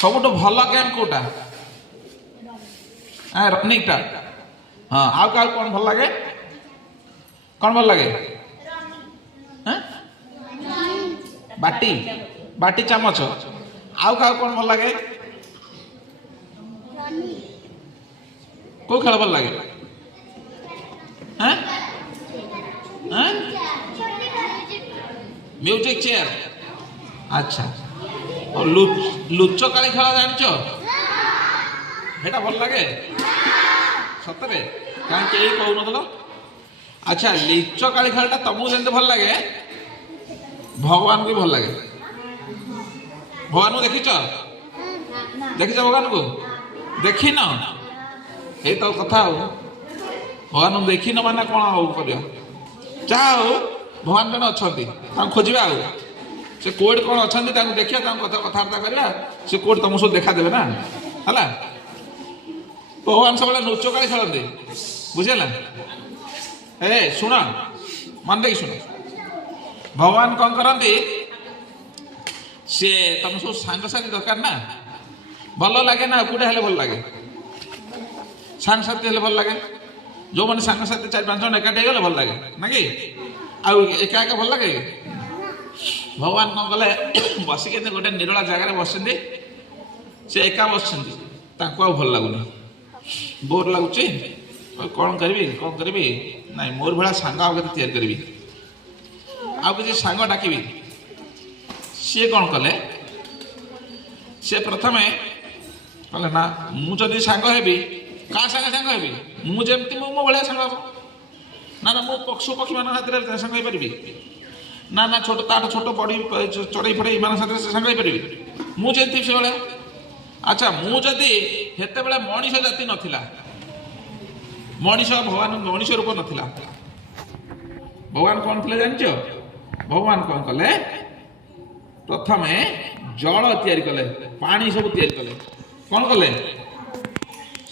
ସବୁଠୁ ଭଲ ଗେମ୍ କୋଉଟା? ରନିଂଟା। ହଁ, ଆଉ କାହାକୁ କ'ଣ ଭଲ ଲାଗେ? କ'ଣ ଭଲ ଲାଗେ? ବାଟି ବାଟି ଚାମଚ। ଆଉ କାହାକୁ କ'ଣ ଭଲ ଲାଗେ? କୋଉ ଖେଳ ଭଲ ଲାଗେ? Music chair. ଆଚ୍ଛା, ଲୁଚକାଳି ଖେଳ ଜାଣିଛ? ସେଇଟା ଭଲ ଲାଗେ ସତରେ? କାହିଁ କେହି କହୁନଥିଲ? ଆଚ୍ଛା, ଲୁଚକାଳି ଖେଳଟା ତମକୁ ଯେମିତି ଭଲ ଲାଗେ ଭଗବାନଙ୍କୁ ବି ଭଲ ଲାଗେ। ଭଗବାନଙ୍କୁ ଦେଖିଛ? ଦେଖିଛ ଭଗବାନଙ୍କୁ? ଦେଖିନ? ଏଇ ତ କଥା ଆଉ। ଭଗବାନଙ୍କୁ ଦେଖିନ ମାନେ କ'ଣ ଆଉ କରିବ? ଯାହା ହଉ ଭଗବାନ ଜଣେ ଅଛନ୍ତି, ତାଙ୍କୁ ଖୋଜିବା। ଆଉ ସେ କୋଉଠି କ'ଣ ଅଛନ୍ତି ତାଙ୍କୁ ଦେଖିବା, ତାଙ୍କ କଥା କଥାବାର୍ତ୍ତା କରିବା। ସେ କୋଉଠି ତମକୁ ସବୁ ଦେଖାଦେବେ ନା ହେଲା। ଭଗବାନ ସବୁବେଳେ ଲୁଚକାଳି ଖେଳନ୍ତି, ବୁଝିଲା? ଶୁଣ ମନ ଦେଇକି ଶୁଣ। ଭଗବାନ କ'ଣ କରନ୍ତି? ସିଏ ତମେ ସବୁ ସାଙ୍ଗସାଥି ଦରକାର ନା। ଭଲ ଲାଗେ ନା ଏକୁଟିଆ ହେଲେ ଭଲ ଲାଗେ? ସାଙ୍ଗସାଥି ହେଲେ ଭଲ ଲାଗେ। ଯେଉଁମାନେ ସାଙ୍ଗସାଥି 4-5 ଜଣ ଏକାଠି ହେଇଗଲେ ଭଲ ଲାଗେ ନା କି? ଆଉ ଏକା ଏକା ଭଲ ଲାଗେ? ଭଗବାନ କ'ଣ କଲେ? ବସିକି ଗୋଟେ ନିରୋଳା ଜାଗାରେ ବସିଛନ୍ତି। ସେ ଏକା ବସିଛନ୍ତି, ତାଙ୍କୁ ଆଉ ଭଲ ଲାଗୁନି, ବୋର ଲାଗୁଛି। କ'ଣ କରିବି? ନାଇଁ, ମୋର ଭଳିଆ ସାଙ୍ଗ ଆଉ କେତେ ତିଆରି କରିବି, ଆଉ କିଛି ସାଙ୍ଗ ଡାକିବି। ସିଏ କ'ଣ କଲେ? ସିଏ ପ୍ରଥମେ କହିଲେ ନା, ମୁଁ ଯଦି ସାଙ୍ଗ ହେବି କାହା ସାଙ୍ଗ ହେବି? ମୁଁ ଯେମିତି ମୋ ଭଳିଆ ସାଙ୍ଗ ହବ ନା। ମୁଁ ପଶୁ ପକ୍ଷୀମାନଙ୍କ ସାଥିରେ ସାଙ୍ଗ ହେଇପାରିବି ନା? ତାଠୁ ଛୋଟ ବଡ଼ି ଚଢ଼େଇ ଫଡ଼େଇ ଏମାନଙ୍କ ସାଥିରେ ସାଙ୍ଗ ହେଇପାରିବି? ମୁଁ ଯେମିତି ସେଭଳିଆ। ଆଚ୍ଛା, ମୁଁ ଯଦି ସେତେବେଳେ ମଣିଷ ଜାତି ନଥିଲା, ଭଗବାନ ମଣିଷ ରୂପ ନଥିଲା, ଭଗବାନ କ'ଣ ଥିଲେ ଜାଣିଛ? ଭଗବାନ କ'ଣ କଲେ? ପ୍ରଥମେ ଜଳ ତିଆରି କଲେ, ପାଣି ସବୁ ତିଆରି କଲେ। କ'ଣ କଲେ?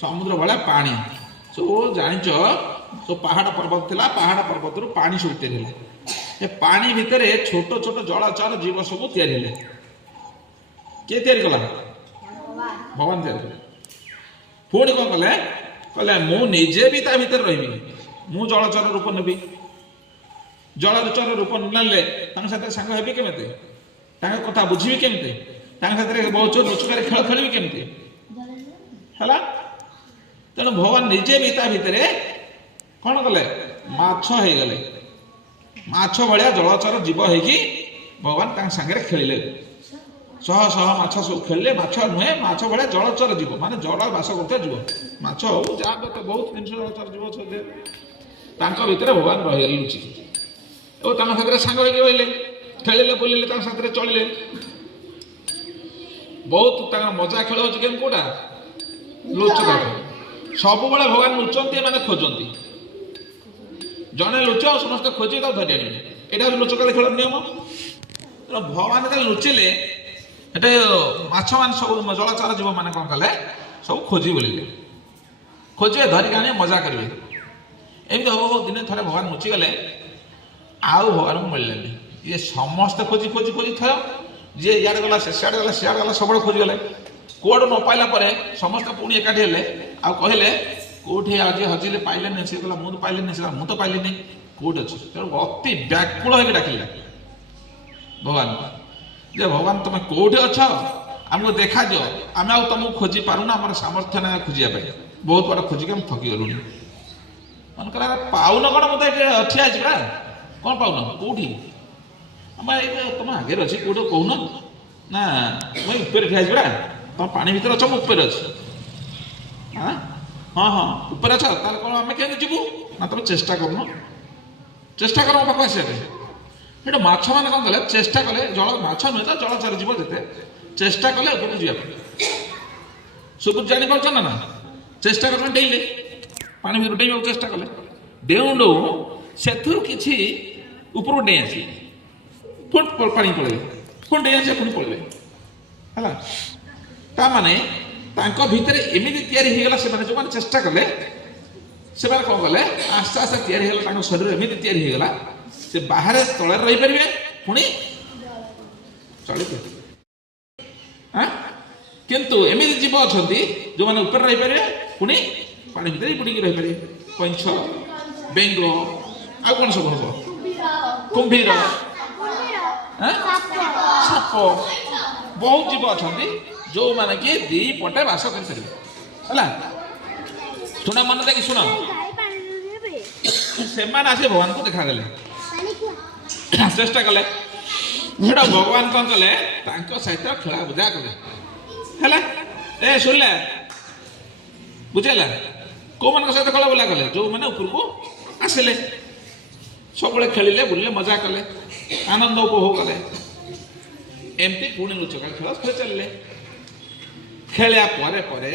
ସମୁଦ୍ର ଭଳିଆ ପାଣି ସବୁ ଜାଣିଛ, ସବୁ ପାହାଡ଼ ପର୍ବତ ଥିଲା, ପାହାଡ଼ ପର୍ବତରୁ ପାଣି ସବୁ ତିଆରି ହେଲା। ଏ ପାଣି ଭିତରେ ଛୋଟ ଛୋଟ ଜଳଚର ଜୀବ ସବୁ ତିଆରି ହେଲେ। କିଏ ତିଆରି କଲା? ଭଗବାନ ତିଆରି କଲେ। ପୁଣି କ'ଣ କଲେ? କହିଲେ ମୁଁ ନିଜେ ବି ତା ଭିତରେ ରହିବି, ମୁଁ ଜଳଚର ରୂପ ନେବି। ଜଳଚର ରୂପ ନେଲେ ତାଙ୍କ ସାଥିରେ ସାଙ୍ଗ ହେବି କେମିତି? ତାଙ୍କ କଥା ବୁଝିବି କେମିତି? ତାଙ୍କ ସାଥିରେ ବହୁତ ଲୁଚକାରୀ ଖେଳ ଖେଳିବି କେମିତି? ହେଲା। ତେଣୁ ଭଗବାନ ନିଜେ ବି ତା ଭିତରେ କ'ଣ କଲେ? ମାଛ ହେଇଗଲେ। ମାଛ ଭଳିଆ ଜଳଚର ଜୀବ ହେଇକି ଭଗବାନ ତାଙ୍କ ସାଙ୍ଗରେ ଖେଳିଲେ। ଶହ ଶହ ମାଛ ସବୁ ଖେଳିଲେ। ମାଛ ନୁହେଁ, ମାଛ ଭଳିଆ ଜଳଚର ଜୀବ, ମାନେ ଜଳ ବାସ କରୁଥିବା ଜୀବ। ମାଛ ହଉ ଯାହା ବହୁତ ଜିନିଷ ଜଳଚର ଜୀବ ଅଛନ୍ତି, ତାଙ୍କ ଭିତରେ ଭଗବାନ ରହିଗଲେ ଲୁଚିକି। ଏବଂ ତାଙ୍କ ସାଥିରେ ସାଙ୍ଗ ହେଇକି ରହିଲେ, ଖେଳିଲେ, ବୁଲିଲେ, ତାଙ୍କ ସାଥିରେ ଚଳିଲେ। ବହୁତ ତାଙ୍କର ମଜା ଖେଳ ହେଉଛି ଗେମ୍ କୋଉଟା? ଲୁଚକାଳି। ସବୁବେଳେ ଭଗବାନ ଲୁଚନ୍ତି, ଏମାନେ ଖୋଜନ୍ତି। ଜଣେ ଲୁଚ ଆଉ ସମସ୍ତେ ଖୋଜି ତାକୁ ଧରି ଆଣିବେ। ଏଇଟା ହେଉଛି ଲୁଚକାଳି ଖେଳର ନିୟମ। ତେଣୁ ଭଗବାନ ଯେତେବେଳେ ଲୁଚିଲେ, ଏଠି ମାଛ ମାନେ ସବୁ ଜଳଚର ଜୀବ ମାନେ କ'ଣ କଲେ? ସବୁ ଖୋଜି ବୁଲିଲେ, ଖୋଜିବେ, ଧରିକି ଆଣିବେ, ମଜା କରିବେ। ଏମିତି ହବ ଦିନେ ଥରେ ଭଗବାନ ଲୁଚିଗଲେ, ଆଉ ଭଗବାନଙ୍କୁ ମିଳିଲେନି। ଇଏ ସମସ୍ତେ ଖୋଜି ଥୟ, ଯିଏ ଇଆଡ଼େ ଗଲା, ସେ ସିଆଡ଼େ ଗଲା, ସିଆଡ଼େ ଗଲା, ସବୁବେଳେ ଖୋଜିଗଲେ। କୁଆଡ଼ୁ ନ ପାଇଲା ପରେ ସମସ୍ତେ ପୁଣି ଏକାଠି ହେଲେ, ଆଉ କହିଲେ କୋଉଠି ଆଜି ହଜିଲେ, ପାଇଲେନି। ସେ କହିଲା ମୁଁ ତ ପାଇଲିନି, ସେ ମୁଁ ତ ପାଇଲିନି, କୋଉଠି ଅଛି? ତେଣୁ ଅତି ବ୍ୟାକୁଳ ହେଇକି ଡାକିଲେ। ଭଗବାନ ଯେ ଭଗବାନ ତମେ କୋଉଠି ଅଛ ଆମକୁ ଦେଖାଦିଅ, ଆମେ ଆଉ ତମକୁ ଖୋଜି ପାରୁନା, ଆମର ସାମର୍ଥ୍ୟ ନାହିଁ ଖୋଜିବା ପାଇଁ, ବହୁତ ବଡ଼ ଖୋଜିକି ଆମେ ଥକିଗଲୁଣି। ମନେ କର ପାଉନ କ'ଣ, ମୁଁ ତ ଏଠି ଠିଆ ହେଇଛି ପରା, କ'ଣ ପାଉନ କୋଉଠି? ଆମେ ଏଇ ତମ ଆଗରେ ଅଛି କୋଉଠି କହୁନ ନା, ମୁଁ ଉପରେ ଠିଆ ହେଇଛି ପରା, ତମ ପାଣି ଭିତରେ ଅଛ, ମୁଁ ଉପରେ ଅଛି। ହଁ ହଁ ଉପରେ ଅଛ, ତାହେଲେ କ'ଣ ଆମେ କେମିତି ଯିବୁ? ନା ତମେ ଚେଷ୍ଟା କରୁନ, ଚେଷ୍ଟା କର ମୋ ପାଖକୁ ଆସିବା ପାଇଁ। ସେଠୁ ମାଛ ମାନେ କ'ଣ କଲେ, ଚେଷ୍ଟା କଲେ, ଜଳ ମାଛ ନୁହେଁ ତ ଜଳଚର ଯିବ ଯେତେ, ଚେଷ୍ଟା କଲେ ଉପରକୁ ଯିବା ପାଇଁ। ସବୁ ଜାଣିପାରୁଛ ନା ନା, ଚେଷ୍ଟା କଲେ ଡେଇଁଲେ, ପାଣି ଭିତରୁ ଡେଇଁବାକୁ ଚେଷ୍ଟା କଲେ, ଡେଉଁ ଡେଉଁ ସେଥିରୁ କିଛି ଉପରକୁ ଡେଇଁ ଆସିଲେ, ପୁଣି ପାଣି ପଳେଇବେ, ପୁଣି ଡେଇଁ ଆସିବେ, ପୁଣି ପଳେଇବେ ହେଲା। ତାମାନେ ତାଙ୍କ ଭିତରେ ଏମିତି ତିଆରି ହେଇଗଲା, ସେମାନେ ଯେଉଁମାନେ ଚେଷ୍ଟା କଲେ ସେମାନେ କ'ଣ କଲେ, ଆସ୍ତେ ଆସ୍ତେ ତିଆରି ହେଇଗଲା, ତାଙ୍କ ଶରୀର ଏମିତି ତିଆରି ହେଇଗଲା ସେ ବାହାରେ ତଳରେ ରହିପାରିବେ, ପୁଣି ଚଳିପାରିବେ। କିନ୍ତୁ ଏମିତି ଜୀବ ଅଛନ୍ତି ଯେଉଁମାନେ ଉପରେ ରହିପାରିବେ, ପୁଣି ପାଣି ଭିତରେ ବୁଡ଼ିକି ରହିପାରିବେ। କଇଁଛ, ବେଙ୍ଗ, ଆଉ କ'ଣ ସବୁ ହବ, କୁମ୍ଭୀର, ସାପ, ବହୁତ ଜୀବ ଅଛନ୍ତି ଯେଉଁମାନେ କି ଦି ପଟେ ବାସ କରିପାରିବେ ହେଲା। ଶୁଣ ମନେ ଦେଇକି ଶୁଣ, ସେମାନେ ଆସି ଭଗବାନଙ୍କୁ ଦେଖାଗଲେ, ଚେଷ୍ଟା କଲେ, ସେଟା ଭଗବାନ କ'ଣ କଲେ, ତାଙ୍କ ସହିତ ଖେଳା ବୁଝା କଲେ ହେଲା। ଏ ଶୁଣିଲେ ବୁଝେଇଲା, କୋଉମାନଙ୍କ ସହିତ ଖେଳା ବୁଲା କଲେ, ଯୋଉମାନେ ଉପରକୁ ଆସିଲେ, ସବୁବେଳେ ଖେଳିଲେ, ବୁଲିଲେ, ମଜା କଲେ, ଆନନ୍ଦ ଉପଭୋଗ କଲେ। ଏମିତି ପୁଣି ଲୁଚକାଳି ଖେଳ ଖେଳି ଚାଲିଲେ। ଖେଳିବା ପରେ ପରେ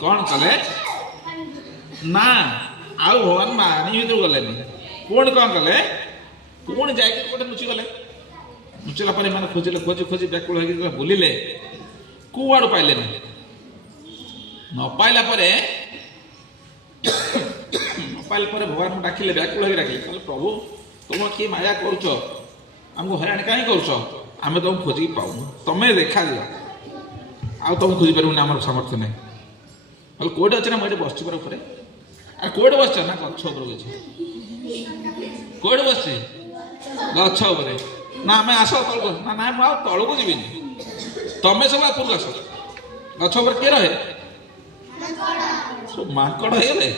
କ'ଣ କଲେ ନା, ଆଉ ଭଗବାନ ପାଣି ଭିତରକୁ ଗଲେନି, ପୁଣି କ'ଣ କଲେ, ପୁଣି ଯାଇକି ଗୋଟେ ଲୁଚିଗଲେ। ଲୁଚିଲା ପରେ ମାନେ ଖୋଜିଲେ, ଖୋଜି ଖୋଜି ବ୍ୟାକୁଳ ହେଇକି ବୁଲିଲେ, କୁଆଡ଼ୁ ପାଇଲେନି। ନ ପାଇଲା ପରେ ଭଗବାନଙ୍କୁ ଡାକିଲେ, ବ୍ୟାକୁଳ ହେଇକି ଡାକିଲେ, କହିଲେ ପ୍ରଭୁ ତୁମ କିଏ ମାୟା କରୁଛ, ଆମକୁ ହଇରାଣ କାହିଁ କରୁଛ, ଆମେ ତୁମକୁ ଖୋଜିକି ପାଉନୁ, ତମେ ଦେଖାଦିଅ, ଆଉ ତୁମକୁ ଖୋଜି ପାରିବୁନି, ଆମର ସାମର୍ଥ୍ୟ ନାହିଁ। କହିଲେ କୋଉଠି ଅଛି? ନା ମୁଁ ଏଠି ବସିଛି ପରା ଉପରେ। ଆରେ କୋଉଠି ବସିଛ? ନା ଗଛ ଉପରେ ବସିଛି। କୋଉଠି ବସିଛି? ଗଛ ଉପରେ। ନା ଆମେ ଆସ ତଳକୁ। ନା ନାଇଁ ମୁଁ ଆଉ ତଳକୁ ଯିବିନି, ତମେ ସବୁ ଉପରକୁ ଆସ। ଗଛ ଉପରେ କିଏ ରହେ? ସବୁ ମାଙ୍କଡ଼ ହେଇଗଲେ।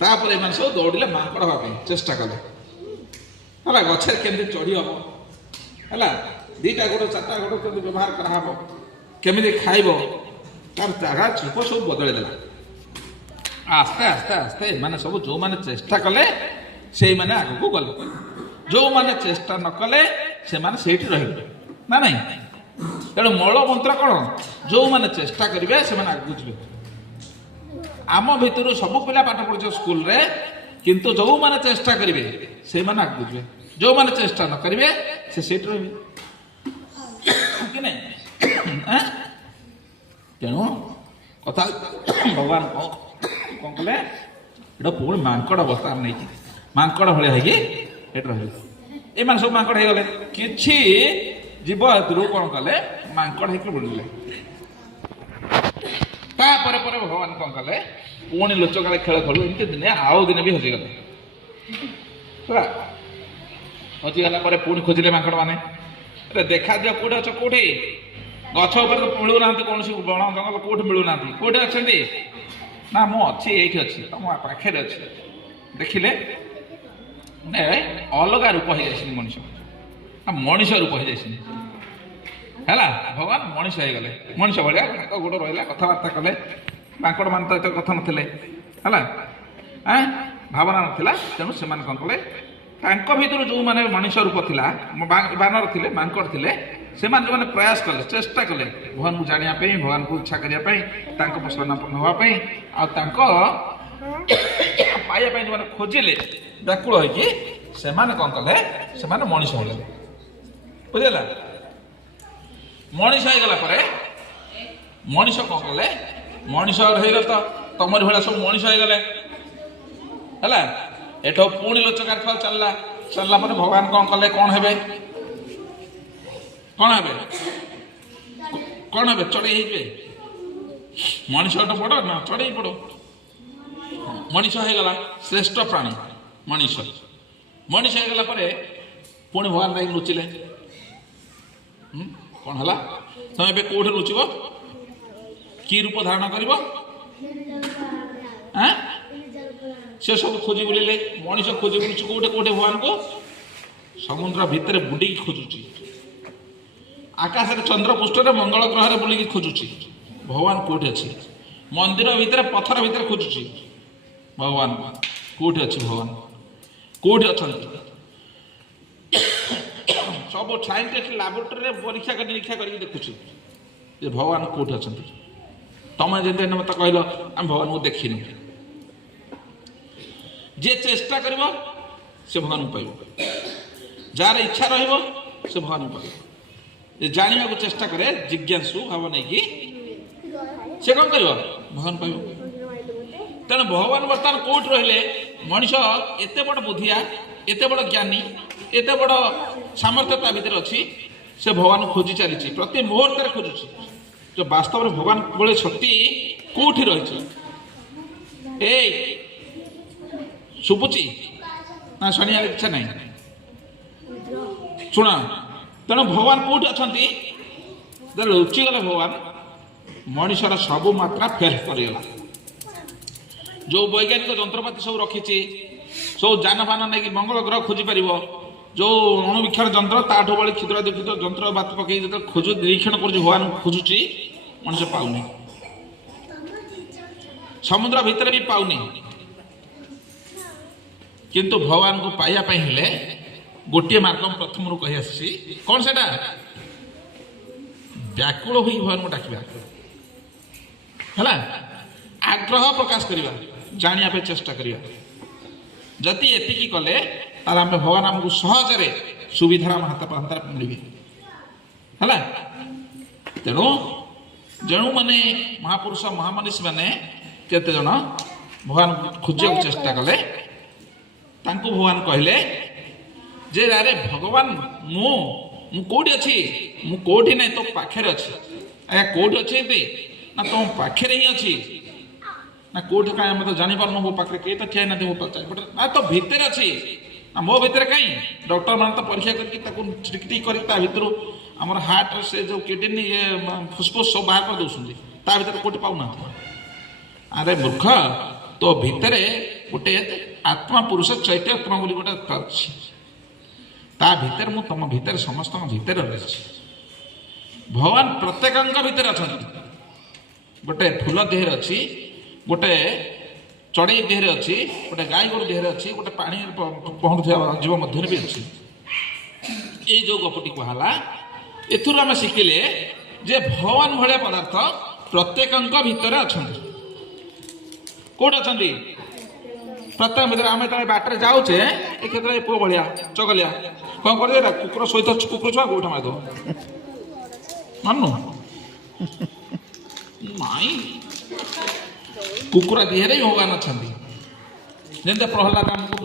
ତାପରେ ଏମାନେ ସବୁ ଦୌଡ଼ିଲେ ମାଙ୍କଡ଼ ହେବା ପାଇଁ ଚେଷ୍ଟା କଲେ ହେଲା। ଗଛରେ କେମିତି ଚଢ଼ି ହବ ହେଲା, ଦିଟା ଗୋଡ଼ ଚାରିଟା ଗୋଡ଼ କେମିତି ବ୍ୟବହାର କରାହବ, କେମିତି ଖାଇବ, ତାର ଜାଗା ଛୁପ ସବୁ ବଦଳେଇ ଦେଲା। ଆସ୍ତେ ଆସ୍ତେ ଆସ୍ତେ ଏମାନେ ସବୁ ଯେଉଁମାନେ ଚେଷ୍ଟା କଲେ ସେଇମାନେ ଆଗକୁ ଗଲେ, ଯେଉଁମାନେ ଚେଷ୍ଟା ନ କଲେ ସେମାନେ ସେଇଠି ରହିବେ ନା ନାହିଁ। ତେଣୁ ମୂଳ ମନ୍ତ୍ର କ'ଣ? ଯେଉଁମାନେ ଚେଷ୍ଟା କରିବେ ସେମାନେ ଆଗକୁ ଯିବେ। ଆମ ଭିତରୁ ସବୁ ପିଲା ପାଠ ପଢ଼ୁଛ ସ୍କୁଲରେ, କିନ୍ତୁ ଯେଉଁମାନେ ଚେଷ୍ଟା କରିବେ ସେଇମାନେ ଆଗକୁ ଯିବେ, ଯେଉଁମାନେ ଚେଷ୍ଟା ନ କରିବେ ସେ ସେଇଠି ରହିବେ କି ନାହିଁ। ତେଣୁ କଥା ଭଗବାନ କ'ଣ କଲେ, ଏଇଟା ପୁଣି ମାଙ୍କଡ଼ ଅବସ୍ଥାରେ ନେଇକି ମାଙ୍କଡ଼ ଭଳିଆ ହେଇକି ଏଠି ରହିଲେ। ଏମାନେ ସବୁ ମାଙ୍କଡ଼ ହେଇଗଲେ। କିଛି ଜୀବ ହେତୁରୁ କ'ଣ କଲେ, ମାଙ୍କଡ଼ ହେଇକି ବୁଲିଲେ। ତାପରେ ପରେ ଭଗବାନ କ'ଣ କଲେ, ପୁଣି ଲୁଚକାଳି ଖେଳ ଖେଳୁ, ଏମିତି ଦିନେ ଆଉ ଦିନେ ବି ହଜିଗଲେ ହେଲା। ହଜିଗଲା ପରେ ପୁଣି ଖୋଜିଲେ ମାଙ୍କଡ଼ ମାନେ, ଦେଖାଦିଅ କୋଉଠି ଅଛ, କୋଉଠି? ଗଛ ଉପରେ ତ ମିଳୁନାହାନ୍ତି, କୌଣସି ବଣ ଜଙ୍ଗଲ କୋଉଠି ମିଳୁନାହାନ୍ତି। କୋଉଠି ଅଛନ୍ତି? ନା ମୁଁ ଅଛି, ଏଇଠି ଅଛି, ତମ ପାଖରେ ଅଛି। ଦେଖିଲେ ଅଲଗା ରୂପ ହେଇଯାଇଛନ୍ତି ମଣିଷ, ମଣିଷ ରୂପ ହେଇଯାଇଛନ୍ତି ହେଲା। ଭଗବାନ ମଣିଷ ହେଇଗଲେ, ମଣିଷ ଭଳିଆ ତାଙ୍କ ଗୋଡ଼ ରହିଲା, କଥାବାର୍ତ୍ତା କଲେ। ମାଙ୍କଡ଼ ମାନେ ତ ଏତେ କଥା ନଥିଲେ ହେଲା, ଭାବନା ନଥିଲା। ତେଣୁ ସେମାନେ କ'ଣ କଲେ, ତାଙ୍କ ଭିତରୁ ଯେଉଁମାନେ ମଣିଷ ରୂପ ଥିଲା, ବାନର ଥିଲେ, ମାଙ୍କଡ଼ ଥିଲେ, ସେମାନେ ଯେଉଁମାନେ ପ୍ରୟାସ କଲେ, ଚେଷ୍ଟା କଲେ ଭଗବାନଙ୍କୁ ଜାଣିବା ପାଇଁ, ଭଗବାନଙ୍କୁ ଇଚ୍ଛା କରିବା ପାଇଁ, ତାଙ୍କ ଶରଣାପନ୍ନ ହେବା ପାଇଁ, ଆଉ ତାଙ୍କ ପାଇବା ପାଇଁ ଯେଉଁମାନେ ଖୋଜିଲେ ବ୍ୟାକୁଳ ହେଇକି, ସେମାନେ କ'ଣ କଲେ, ସେମାନେ ମଣିଷ ହେଲେ। ବୁଝିଲା? ମଣିଷ ହେଇଗଲା ପରେ ମଣିଷ କ'ଣ କଲେ, ମଣିଷ ହେଇଗଲେ ତ ତମରି ଭଳିଆ ସବୁ ମଣିଷ ହେଇଗଲେ ହେଲା। ଏଠୁ ପୁଣି ଲୁଚକାଳି ଖେଳ ଚାଲିଲା। ଚାଲିଲା ପରେ ଭଗବାନ କ'ଣ କଲେ, କ'ଣ ହେବେ, କ'ଣ ହେବେ, କ'ଣ ହେବେ? ଚଢ଼େଇ ହେଇଯିବେ। ମଣିଷଠୁ ବଡ଼ ନା ଚଢ଼େଇ ବଡ଼? ମଣିଷ ହେଇଗଲା ଶ୍ରେଷ୍ଠ ପ୍ରାଣୀ ମଣିଷ। ମଣିଷ ହେଇଗଲା ପରେ ପୁଣି ଭଗବାନ ଯାଇକି ଲୁଚିଲେ। କ'ଣ ହେଲା ତମେ ଏବେ କୋଉଠି ଲୁଚିବ କି ରୂପ ଧାରଣ କରିବ ସେ ସବୁ ଖୋଜି ବୁଲିଲେ ମଣିଷ ଖୋଜି ବୁଲୁଛି କୋଉଠି କୋଉଠି ଭଗବାନଙ୍କୁ ସମୁଦ୍ର ଭିତରେ ବୁଡ଼ିକି ଖୋଜୁଛି ଆକାଶରେ ଚନ୍ଦ୍ର ପୃଷ୍ଠରେ ମଙ୍ଗଳ ଗ୍ରହରେ ବୁଲିକି ଖୋଜୁଛି ଭଗବାନ କୋଉଠି ଅଛି ମନ୍ଦିର ଭିତରେ ପଥର ଭିତରେ ଖୋଜୁଛି ଭଗବାନ କୋଉଠି ଅଛି ଭଗବାନ କୋଉଠି ଅଛନ୍ତି ସବୁ ସାଇଣ୍ଟିଷ୍ଟ ଲାବୋରେଟୋରୀରେ ପରୀକ୍ଷା କରି ନିରୀକ୍ଷା କରିକି ଦେଖୁଛୁ ଯେ ଭଗବାନ କୋଉଠି ଅଛନ୍ତି ତମେ ଯେମିତି ମତେ କହିଲ ଆମେ ଭଗବାନଙ୍କୁ ଦେଖିନୁ ଯିଏ ଚେଷ୍ଟା କରିବ ସେ ଭଗବାନଙ୍କୁ ପାଇବ ଯାହାର ଇଚ୍ଛା ରହିବ ସେ ଭଗବାନଙ୍କୁ ପାଇବ ଯେ ଜାଣିବାକୁ ଚେଷ୍ଟା କରେ ଜିଜ୍ଞାସୁ ଭାବ ନେଇକି ସେ କ'ଣ କରିବ ଭଗବାନ ପାଇବ ତେଣୁ ଭଗବାନ ବର୍ତ୍ତମାନ କୋଉଠି ରହିଲେ ମଣିଷ ଏତେ ବଡ଼ ବୁଦ୍ଧିଆ ଏତେ ବଡ଼ ଜ୍ଞାନୀ ଏତେ ବଡ଼ ସାମର୍ଥ୍ୟ ତା ଭିତରେ ଅଛି ସେ ଭଗବାନଙ୍କୁ ଖୋଜି ଚାଲିଛି ପ୍ରତି ମୁହୂର୍ତ୍ତରେ ଖୋଜୁଛି ଯେ ବାସ୍ତବରେ ଭଗବାନ ଭଳି ଶକ୍ତି କୋଉଠି ରହିଛି ଏଇ ଶୁଭୁଛି ନା ଶୁଣିବାର ଇଚ୍ଛା ନାହିଁ ଶୁଣ ତେଣୁ ଭଗବାନ କୋଉଠି ଅଛନ୍ତି ଲୁଚିଗଲେ ଭଗବାନ ମଣିଷର ସବୁ ମାତ୍ରା ଫେଲ୍ କରିଗଲା ଯେଉଁ ବୈଜ୍ଞାନିକ ଯନ୍ତ୍ରପାତି ସବୁ ରଖିଛି ସବୁ ଯାନବାହନ ନେଇକି ମଙ୍ଗଳ ଗ୍ରହ ଖୋଜି ପାରିବ ଯେଉଁ ଅଣୁବୀକ୍ଷଣ ଯନ୍ତ୍ର ତାଠୁ ଭଳି କ୍ଷୁଦ୍ର କ୍ଷୁଦ୍ର ଯନ୍ତ୍ରପାତି ପକେଇ ଯେତେବେଳେ ଖୋଜୁ ନିରୀକ୍ଷଣ କରୁଛି ଭଗବାନ ଖୋଜୁଛି ମଣିଷ ପାଉନି ସମୁଦ୍ର ଭିତରେ ବି ପାଉନି କିନ୍ତୁ ଭଗବାନଙ୍କୁ ପାଇବା ପାଇଁ ହେଲେ ଗୋଟିଏ ମାର୍ଗ ପ୍ରଥମରୁ କହି ଆସିଛି କ'ଣ ସେଟା ବ୍ୟାକୁଳ ହୋଇ ଭଗବାନଙ୍କୁ ଡାକିବା ହେଲା ଆଗ୍ରହ ପ୍ରକାଶ କରିବା ଜାଣିବା ପାଇଁ ଚେଷ୍ଟା କରିବା ଯଦି ଏତିକି କଲେ ତାହେଲେ ଆମେ ଭଗବାନ ଆମକୁ ସହଜରେ ସୁବିଧାରେ ଆମ ହାତ ପାହାନ୍ତାରେ ମିଳିବେ ହେଲା ତେଣୁ ଯେଉଁମାନେ ମହାପୁରୁଷ ମହାମନୀଷୀ ମାନେ କେତେଜଣ ଭଗବାନଙ୍କୁ ଖୋଜିବାକୁ ଚେଷ୍ଟା କଲେ ତାଙ୍କୁ ଭଗବାନ କହିଲେ ଯେ ଆରେ ଭଗବାନ ମୁଁ କୋଉଠି ଅଛି ମୁଁ କୋଉଠି ନାହିଁ ତୋ ପାଖରେ ଅଛି ଆଜ୍ଞା କୋଉଠି ଅଛି ଏବେ ନା ତମ ପାଖରେ ହିଁ ଅଛି ନା କୋଉଠି କାହିଁ ଆମେ ତ ଜାଣିପାରୁନୁ ମୋ ପାଖରେ କେହି ତ ଠିଆ ନାହାନ୍ତି ମୋ ଚାରିପଟେ ନା ତ ଭିତରେ ଅଛି ନା ମୋ ଭିତରେ କାହିଁ ଡକ୍ଟର ମାନେ ତ ପରୀକ୍ଷା କରିକି ତାକୁ ଟିକ ଟିକ କରିକି ତା ଭିତରୁ ଆମର ହାର୍ଟ ସେ ଯେଉଁ କିଡନୀ ଫୁସଫୁସ ସବୁ ବାହାର କରିଦେଉଛନ୍ତି ତା ଭିତରେ କୋଉଠି ପାଉନାହାନ୍ତି ଆରେ ମୂର୍ଖ ତୋ ଭିତରେ ଗୋଟେ ଆତ୍ମା ପୁରୁଷ ଚୈତ୍ୟାତ୍ମା ବୋଲି ଗୋଟେ ଅଛି ତା ଭିତରେ ମୁଁ ତମ ଭିତରେ ସମସ୍ତଙ୍କ ଭିତରେ ରହିଛି ଭଗବାନ ପ୍ରତ୍ୟେକଙ୍କ ଭିତରେ ଅଛନ୍ତି ଗୋଟେ ଫୁଲ ଦେହରେ ଅଛି ଗୋଟେ ଚଢ଼େଇ ଦେହରେ ଅଛି ଗୋଟେ ଗାଈ ଗୋରୁ ଦେହରେ ଅଛି ଗୋଟେ ପାଣି ପହଁରୁଥିବା ଜୀବ ମଧ୍ୟରେ ବି ଅଛି ଏଇ ଯେଉଁ ଗପଟି କୁହାହେଲା ଏଥିରୁ ଆମେ ଶିଖିଲେ ଯେ ଭଗବାନ ଭଳିଆ ପଦାର୍ଥ ପ୍ରତ୍ୟେକଙ୍କ ଭିତରେ ଅଛନ୍ତି କୋଉଠି ଅଛନ୍ତି ପ୍ରତ୍ୟେକ ଭିତରେ ଆମେ ତମେ ବାଟରେ ଯାଉଛେ ଏ କ୍ଷେତ୍ରରେ ପୁଅ ଭଳିଆ ଚଗଲିଆ କ'ଣ କରିଦେଲା କୁକୁର ସହିତ କୁକୁର ଛୁଆ ଗୋଇଠା ମାରିଦେବ ମାନୁ ନାଇଁ କୁକୁର ଦେହରେ ଭଗବାନ ଅଛନ୍ତି ଯେମିତି ପ୍ରହ୍ଲାଦ ଆମକୁ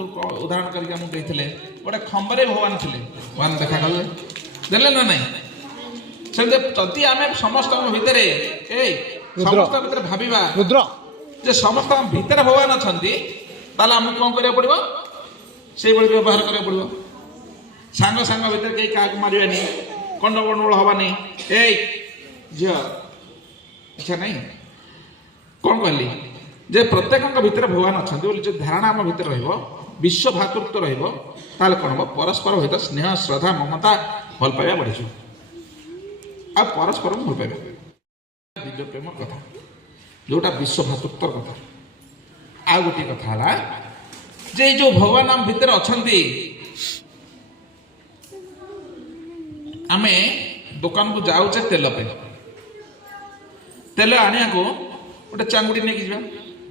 ଉଦାହରଣ କରିକି ଆମକୁ ଦେଇଥିଲେ ଗୋଟେ ଖମ୍ବରେ ଭଗବାନ ଥିଲେ ଭଗବାନ ଦେଖାଗଲେ ଦେଲେ ନା ନାହିଁ ସେମିତି ଯଦି ଆମେ ସମସ୍ତଙ୍କ ଭିତରେ ସମସ୍ତଙ୍କ ଭିତରେ ଭାବିବା ଯେ ସମସ୍ତଙ୍କ ଭିତରେ ଭଗବାନ ଅଛନ୍ତି ତାହେଲେ ଆମକୁ କ'ଣ କରିବାକୁ ପଡ଼ିବ ସେଇଭଳି ବ୍ୟବହାର କରିବାକୁ ପଡ଼ିବ ସାଙ୍ଗ ସାଙ୍ଗ ଭିତରେ କେହି କାହାକୁ ମାରିବାନି ଗଣ୍ଡଗୋଳ ହବାନି ଝିଅ ଇଚ୍ଛା ନାହିଁ କ'ଣ କହିଲି ଯେ ପ୍ରତ୍ୟେକଙ୍କ ଭିତରେ ଭଗବାନ ଅଛନ୍ତି ବୋଲି ଯଦି ଧାରଣା ଆମ ଭିତରେ ରହିବ ବିଶ୍ୱ ଭାତୃତ୍ୱ ରହିବ ତାହେଲେ କ'ଣ ହେବ ପରସ୍ପର ସହିତ ସ୍ନେହ ଶ୍ରଦ୍ଧା ମମତା ଭଲ ପାଇବା ବଢ଼ିଯିବ ଆଉ ପରସ୍ପରକୁ ଭଲ ପାଇବା ଦିବ୍ୟ ପ୍ରେମ କଥା ଯେଉଁଟା ବିଶ୍ୱ ଭାତୃତ୍ୱର କଥା ଆଉ ଗୋଟିଏ କଥା ହେଲା ଯେ ଏଇ ଯେଉଁ ଭଗବାନ ଆମ ଭିତରେ ଅଛନ୍ତି ଆମେ ଦୋକାନକୁ ଯାଉଛେ ତେଲ ପାଇଁ ତେଲ ଆଣିବାକୁ ଗୋଟେ ଚାଙ୍ଗୁଡ଼ି ନେଇକି ଯିବା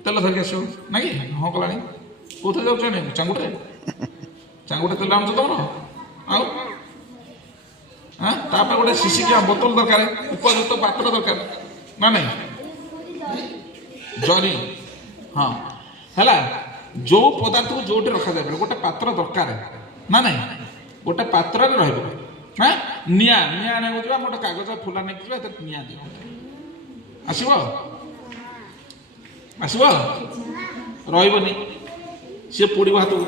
ତେଲ ଧରିକି ଆସିବ ନା କି ହଁ କଲାଣି କୋଉଥିରେ ଯାଉଛ ଚାଙ୍ଗୁଡ଼ିରେ ଚାଙ୍ଗୁଡ଼ି ତେଲ ଆଣୁଛ ତମର ଆଉ ତାପରେ ଗୋଟେ ଶିଶିକିଆ ବୋତଲ ଦରକାର ଉପଯୁକ୍ତ ପାତ୍ର ଦରକାର ନା ନାଇଁ ଜରି ହଁ ହେଲା ଯେଉଁ ପଦାର୍ଥକୁ ଯେଉଁଠି ରଖାଯାଇପାରିବ ଗୋଟେ ପାତ୍ର ଦରକାର ନା ନାଇଁ ଗୋଟେ ପାତ୍ରରେ ରହିବ ନିଆଁ ଆଣିବାକୁ ଯିବା ଗୋଟେ କାଗଜ ଫୁଲା ନେଇକି ଯିବା ଏଥିରେ ନିଆଁ ଦିଅ ଆସିବ ରହିବନି ସିଏ ପୋଡ଼ିବ ହାତକୁ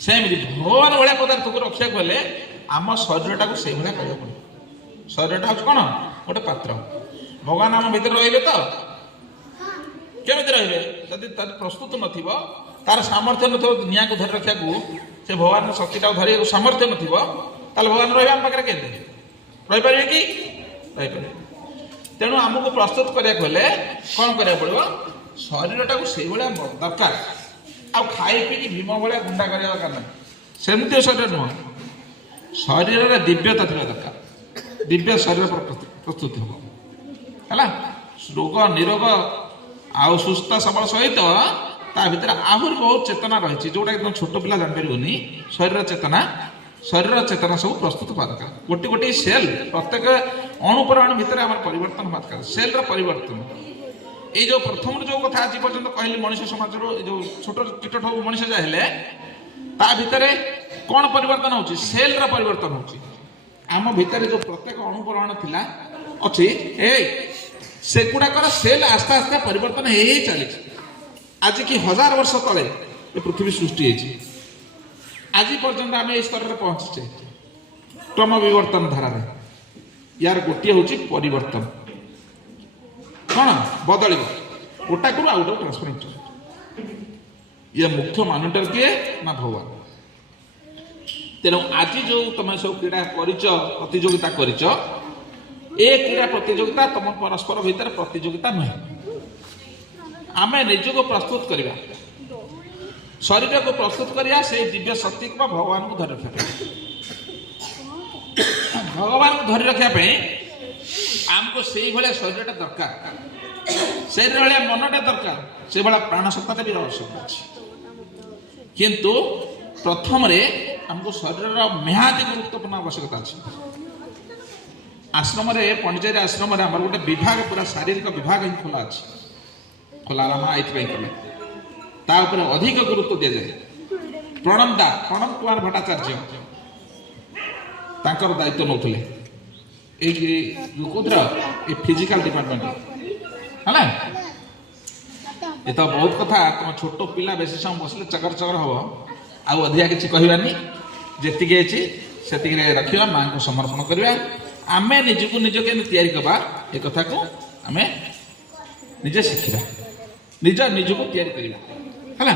ସେମିତି ଭଗବାନ ଭଳିଆ ପଦାର୍ଥକୁ ରଖିବାକୁ ହେଲେ ଆମ ଶରୀରଟାକୁ ସେଇଭଳିଆ କରିବାକୁ ପଡ଼ିବ ଶରୀରଟା ହେଉଛି କ'ଣ ଗୋଟେ ପାତ୍ର। ଭଗବାନ ଆମ ଭିତରେ ରହିବେ ତ କେମିତି ରହିବେ? ଯଦି ତାର ପ୍ରସ୍ତୁତ ନଥିବ, ତାର ସାମର୍ଥ୍ୟ ନଥିବ ନିଆଁକୁ ଧରି ରଖିବାକୁ, ସେ ଭଗବାନଙ୍କ ଶକ୍ତିଟାକୁ ଧରିବାକୁ ସାମର୍ଥ୍ୟ ନଥିବ, ତାହେଲେ ଭଗବାନ ରହିବେ ଆମ ପାଖରେ କେମିତି? ରହିପାରିବେ କି? ରହିପାରିବେ। ତେଣୁ ଆମକୁ ପ୍ରସ୍ତୁତ କରିବାକୁ ହେଲେ କ'ଣ କରିବାକୁ ପଡ଼ିବ? ଶରୀରଟାକୁ ସେଇଭଳିଆ ଦରକାର। ଆଉ ଖାଇ ପିଇକି ଭୀମ ଭଳିଆ ଗୁଣ୍ଡା କରିବା ଦରକାର ନାହିଁ। ସେମିତି ଶରୀର ନୁହଁ, ଶରୀରରେ ଦିବ୍ୟତା ଥିବା ଦରକାର। ଦିବ୍ୟ ଶରୀର ପ୍ରସ୍ତୁତି ହେବ ହେଲା। ରୋଗ ନିରୋଗ ଆଉ ସୁସ୍ଥ ସବଳ ସହିତ ତା ଭିତରେ ଆହୁରି ବହୁତ ଚେତନା ରହିଛି, ଯେଉଁଟାକି ତୁମ ଛୋଟ ପିଲା ଜାଣିପାରିବନି। ଶରୀର ଚେତନା ସବୁ ପ୍ରସ୍ତୁତ ହେବା ଦରକାର। ଗୋଟିଏ ଗୋଟିଏ ସେଲ୍, ପ୍ରତ୍ୟେକ ଅଣୁପରମାଣୁ ଭିତରେ ଆମର ପରିବର୍ତ୍ତନ ହେବା ଦରକାର। ସେଲ୍ର ପରିବର୍ତ୍ତନ, ଏଇ ଯେଉଁ ପ୍ରଥମରୁ ଯେଉଁ କଥା ଆଜି ପର୍ଯ୍ୟନ୍ତ କହିଲି, ମଣିଷ ସମାଜରୁ ଏ ଯେଉଁ ଛୋଟ କୀଟଠୁ ମଣିଷ ଯାଏ ହେଲେ, ତା ଭିତରେ କ'ଣ ପରିବର୍ତ୍ତନ ହେଉଛି? ସେଲ୍ର ପରିବର୍ତ୍ତନ ହେଉଛି। ଆମ ଭିତରେ ଯେଉଁ ପ୍ରତ୍ୟେକ ଅଣୁପରମାଣୁ ଥିଲା ଅଛି, ସେଗୁଡ଼ାକର ସେଲ୍ ଆସ୍ତେ ଆସ୍ତେ ପରିବର୍ତ୍ତନ ହେଇ ହେଇ ଚାଲିଛି। ଆଜି କି 1000 ବର୍ଷ ତଳେ ଏ ପୃଥିବୀ ସୃଷ୍ଟି ହେଇଛି। ଆଜି ପର୍ଯ୍ୟନ୍ତ ଆମେ ଏଇ ସ୍ତରରେ ପହଞ୍ଚିଛେ କ୍ରମ ବିବର୍ତ୍ତନ ଧାରାରେ। ୟାର ଗୋଟିଏ ହେଉଛି ପରିବର୍ତ୍ତନ। କ'ଣ ବଦଳିବ? ଗୋଟାକୁ ଆଉ ଗୋଟେ ଟ୍ରାନ୍ସଫରେନ୍ସ। ଇଏ ମୁଖ୍ୟ ମାନୁଟର କିଏ ନା ଭଗବାନ। ତେଣୁ ଆଜି ଯେଉଁ ତମେ ସବୁ କ୍ରୀଡ଼ା କରିଛ, ପ୍ରତିଯୋଗିତା କରିଛ, ଏ କ୍ରୀଡ଼ା ପ୍ରତିଯୋଗିତା ତମ ପରସ୍ପର ଭିତରେ ପ୍ରତିଯୋଗିତା ନୁହେଁ। ଆମେ ନିଜକୁ ପ୍ରସ୍ତୁତ କରିବା, ଶରୀରକୁ ପ୍ରସ୍ତୁତ କରିବା ସେଇ ଦିବ୍ୟ ଶକ୍ତିକୁ ବା ଭଗବାନଙ୍କୁ ଧରି ରଖିବା ପାଇଁ। ଭଗବାନଙ୍କୁ ଧରି ରଖିବା ପାଇଁ ଆମକୁ ସେଇଭଳିଆ ଶରୀରଟା ଦରକାର, ସେଇଭଳିଆ ମନଟା ଦରକାର, ସେଇଭଳିଆ ପ୍ରାଣସତ୍ତାଟା ବି ଆବଶ୍ୟକ ଅଛି। କିନ୍ତୁ ପ୍ରଥମରେ ଆମକୁ ଶରୀରର ନିହାତି ଗୁରୁତ୍ୱପୂର୍ଣ୍ଣ ଆବଶ୍ୟକତା ଅଛି। ଆଶ୍ରମରେ, ପଣ୍ଡିଚେରୀ ଆଶ୍ରମରେ ଆମର ଗୋଟେ ବିଭାଗ, ପୁରା ଶାରୀରିକ ବିଭାଗ ହିଁ ଖୋଲା ଅଛି। ଖୋଲା ହେଲା ଏଇଥିପାଇଁ କଲେ, ତା ଉପରେ ଅଧିକ ଗୁରୁତ୍ୱ ଦିଆଯାଏ। ପ୍ରଣବ କୁମାର ଭଟ୍ଟାଚାର୍ଯ୍ୟ ତାଙ୍କର ଦାୟିତ୍ୱ ନେଉଥିଲେ ଏଇ କୋଉଥିର, ଏ ଫିଜିକାଲ ଡିପାର୍ଟମେଣ୍ଟ ହେଲା। ଏ ତ ବହୁତ କଥା, ତମ ଛୋଟ ପିଲା ବେଶୀ ସମୟ ବସିଲେ ଚକର ଚକର ହବ। ଆଉ ଅଧିକା କିଛି କହିବାନି, ଯେତିକି ଅଛି ସେତିକିରେ ରଖିବା, ମାଙ୍କୁ ସମର୍ପଣ କରିବା। ଆମେ ନିଜକୁ ନିଜ କେମିତି ତିଆରି କରିବା, ଏ କଥାକୁ ଆମେ ନିଜେ ଶିଖିବା, ନିଜକୁ ତିଆରି କରିବା ହେଲା।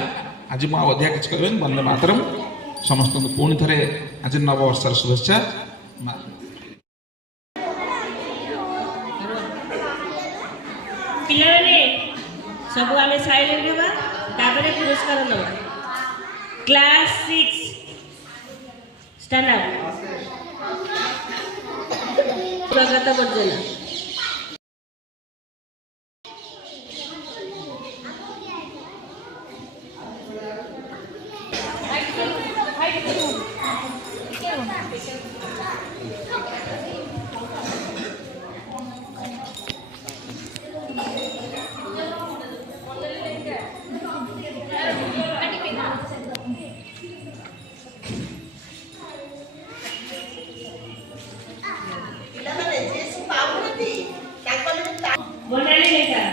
ଆଜି ମୁଁ ଆଉ ଅଧିକା କିଛି କହିବିନି। ବନ୍ଦେ ମାତରମ୍। ସମସ୍ତଙ୍କୁ ପୁଣି ଥରେ ଆଜି ନବବର୍ଷର ଶୁଭେଚ୍ଛା। ପିଲାମାନେ ସବୁ ଆମେ ସାଇଲେଣ୍ଟ ହେବା, ତାପରେ ପୁରସ୍କାର ନେବା। Class 6 stand up. ସ୍ୱାଗତ ବର୍ଜନ। ବନାଲି ଲେଖା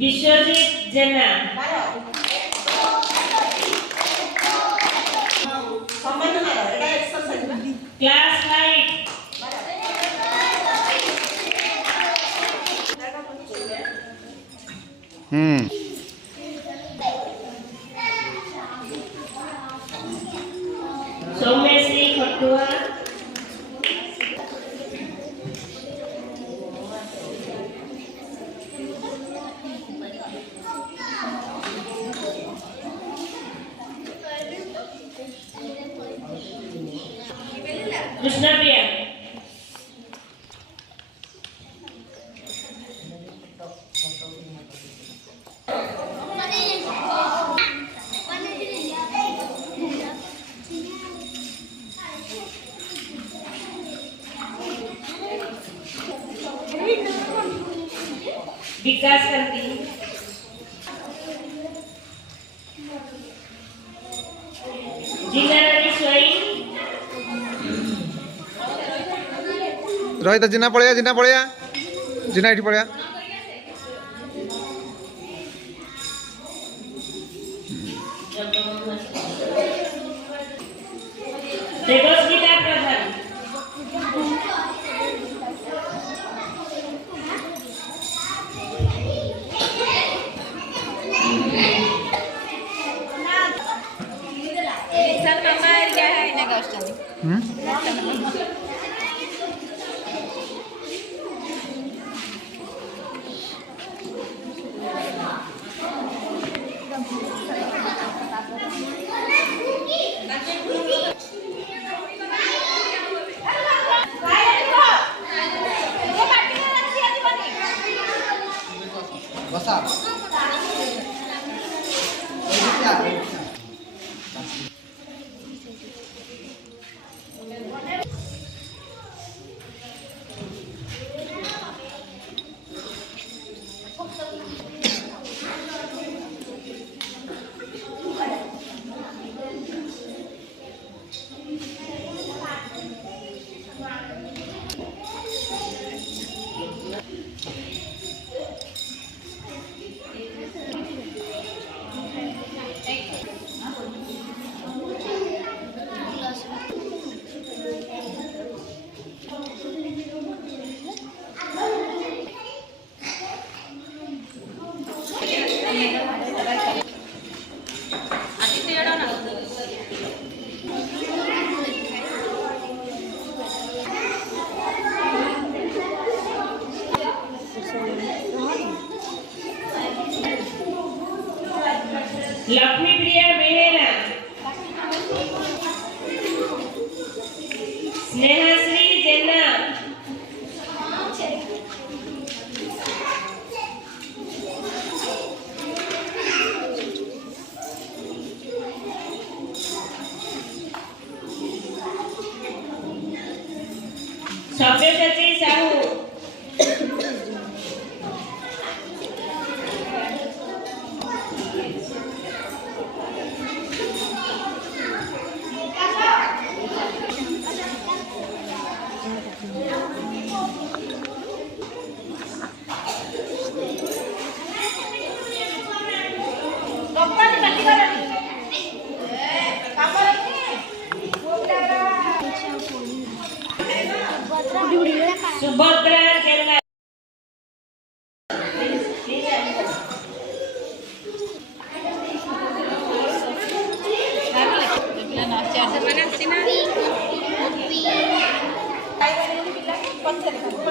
ବିଶ୍ୱଜିତ ଜେନା, କ୍ଲାସ୍ 5 ସୌମ୍ୟଶ୍ରୀ ଖଟୁଆ, କୃଷ୍ଣପ୍ରିୟା, विकास करती हूँ। जिला रानी स्वयं ରହିତା ଜିନା ପଳେୟା ଜିନା ଏଠି ପଳେୟା। ଦେବସ୍ମିତା ପ୍ରଧାନ ଲକ୍ଷ୍ମୀପ୍ରିୟା ବେହେରା ସ୍ନେହାଶ୍ରୀ ଜେନା ସବ୍ୟସାଚୀ ସାହୁ ସୁଭଦ୍ରା ଜେନା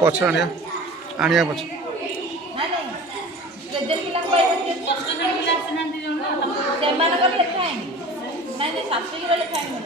ପଛ ଆଣିବା ପଛ। ସେମାନଙ୍କର ଲେଖା ହେଇନି ନାଇଁ ଶାଶୁର ଲେଖା ହେଇନି।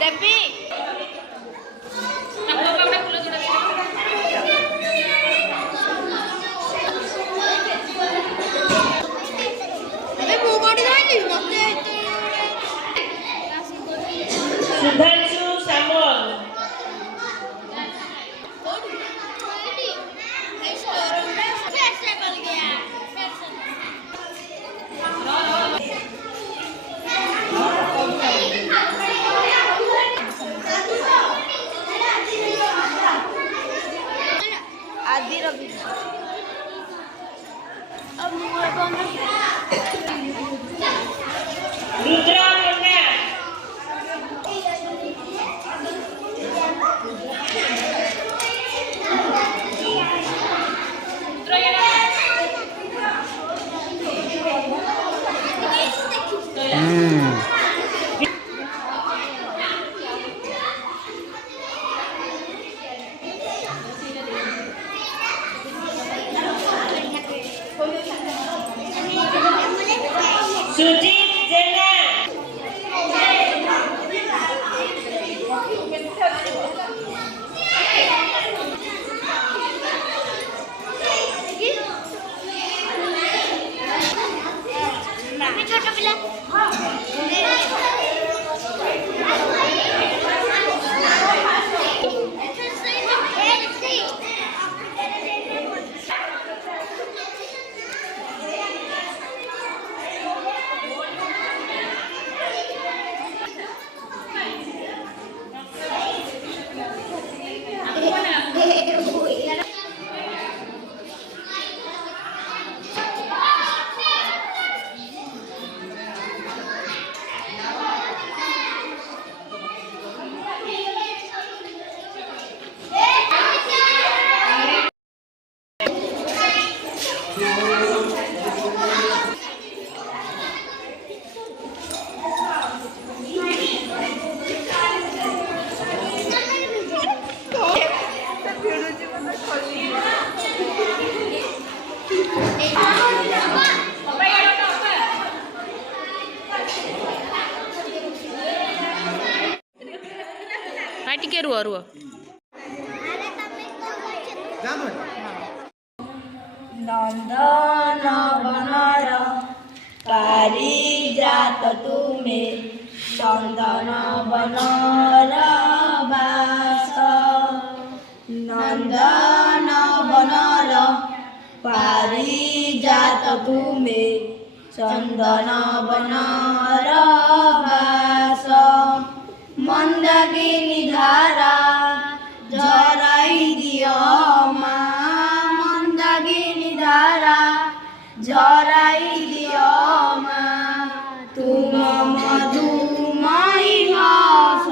ଦେବି ସୁଧାଂଶୁ ସାମଲ ଆଦିର ଟିକେ ରୁହ ରୁହ। ଯାଆନ୍ତୁ ଭାଇ। ନନ୍ଦନ ବନର ପାରିଜାତ ତୁମେ ଚନ୍ଦନ ବନର ବାସ। ନନ୍ଦନ ବନର ପାରିଜାତ ତୁମେ ଚନ୍ଦନ ବନର ବାସ। ମନ୍ଦାକିନୀ ଧାରା ଝରାଇ ଦିଅ ମା। ମନ୍ଦାକିନୀ ଧାରା ଝରାଇ ଦିଅ ମା। ତୁମ ମଧୁମୟୀ ହସ।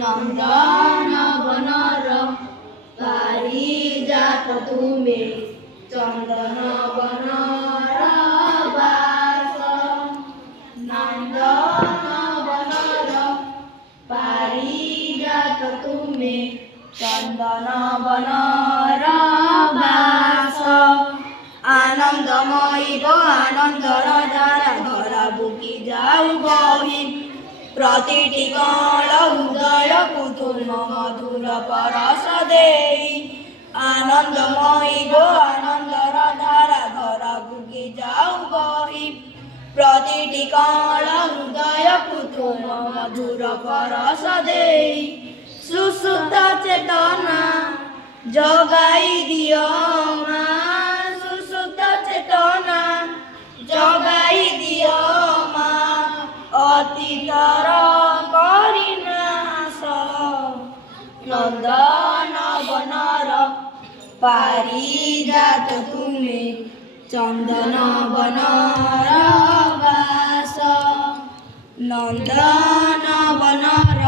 ନନ୍ଦନ ବନର ପାରିଜାତ ତୁମେ ଚନ୍ଦନ ବନର ବାସ। ନନ୍ଦନ ବନର ପାରିଜାତ ତୁମେ ଚନ୍ଦନ ବନର ବାସ। ଆନନ୍ଦମୟୀ ଗୋ ଆନନ୍ଦର ଧାରା ଧରା ବୁକି ଯାଉ ବହି। ପ୍ରତିଟି କଣ ହୃଦୟକୁ ତୁମ ମଧୁର ପରଶ ଦେଇ। ଆନନ୍ଦମୟୀ ଗୋ ଆନନ୍ଦର ଧାରା ଧରା ବୁକି ଯାଉ ବହି। ପ୍ରତିଟି କଣ ହୃଦୟକୁ ତୁମ ମଧୁର ପରଶ ଦେଇ। ସୁସୁପ୍ତ ଚେତନା ଜଗାଇ ଦିଅ ମା। ସୁସୁପ୍ତ ଚେତନା ଜଗାଇ ଦିଅ ମା। ଅତୀତର କରିନାଶ। ନନ୍ଦନ ବନର ପାରିଜାତ ତୁମେ ଚନ୍ଦନ ବନର ବାସ। ନନ୍ଦନ ବନର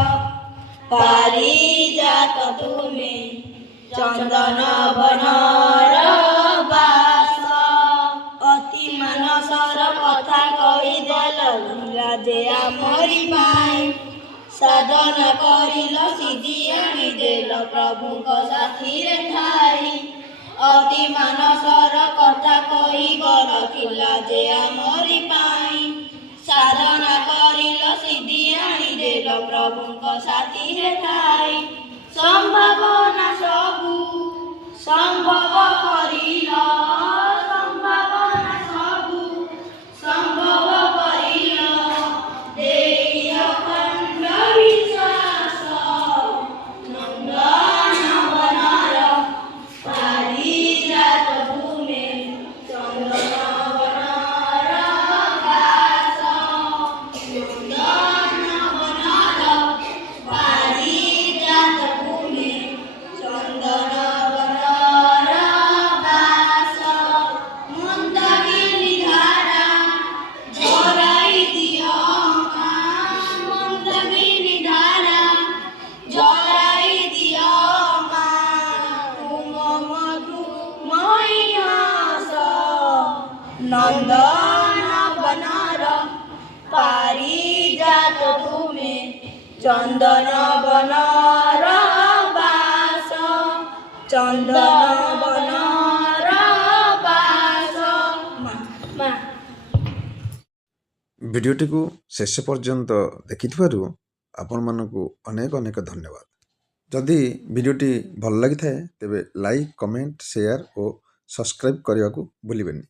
ପାରିଜାତ ତୁମେ ଚନ୍ଦନ ବନର ବାସ। ଅତି ମାନସର କଥା କହିଦେଲ ଯେ ଆମରି ପାଇଁ। ସାଧନା କରିଲ ସିଦ୍ଧି ଆଣିଦେଲ ପ୍ରଭୁଙ୍କ ସାଥିରେ ଥାଇ। ଅତି ମାନସର କଥା କହି ଗଲ ଥିଲା ଯେ ଆମରି ପାଇଁ। ସାଧନା କରିଲ ସିଦ୍ଧି ଆଣିଦେଲ ପ୍ରଭୁଙ୍କ ସାଥିରେ ଥାଇ। ସମ୍ଭାବନା ସବୁ ସମ୍ଭବ କରିଲ। ସମ୍ଭାବନା ସବୁ ସମ୍ଭବ କରିଲ। ଦେଇ ଅଖଣ୍ଡ ବିଶ୍ୱାସ। ନନ୍ଦନ ବନର ପାରିଜାତ ତୁମେ ଚନ୍ଦନ ବନର ବାସ। ନନ୍ଦନ ବନର ପାରିଜାତ ତୁମେ ଚନ୍ଦନ ବନର ବାସ। ମନ୍ଦାକିନୀ ଧାରା ଝରାଇ ଦିଅ ମା। ମନ୍ଦାକିନୀ ଧାରା ଝରାଇ ଦିଅ ମା। ତୁମ ମଧୁମୟୀ ହସ। ନନ୍ଦନ ବନର ପାରିଜାତ ତୁମେ ଚନ୍ଦନ ବନର ବାସ। ଚନ୍ଦନ ବନର ବାସ। ମା ଭିଡ଼ିଓଟିକୁ ଶେଷ ପର୍ଯ୍ୟନ୍ତ ଦେଖିଥିବାରୁ ଆପଣମାନଙ୍କୁ ଅନେକ ଅନେକ ଧନ୍ୟବାଦ। ଯଦି ଭିଡ଼ିଓଟି ଭଲ ଲାଗିଥାଏ ତେବେ ଲାଇକ୍, କମେଣ୍ଟ, ସେୟାର ଓ ସବସ୍କ୍ରାଇବ୍ କରିବାକୁ ଭୁଲିବେନି।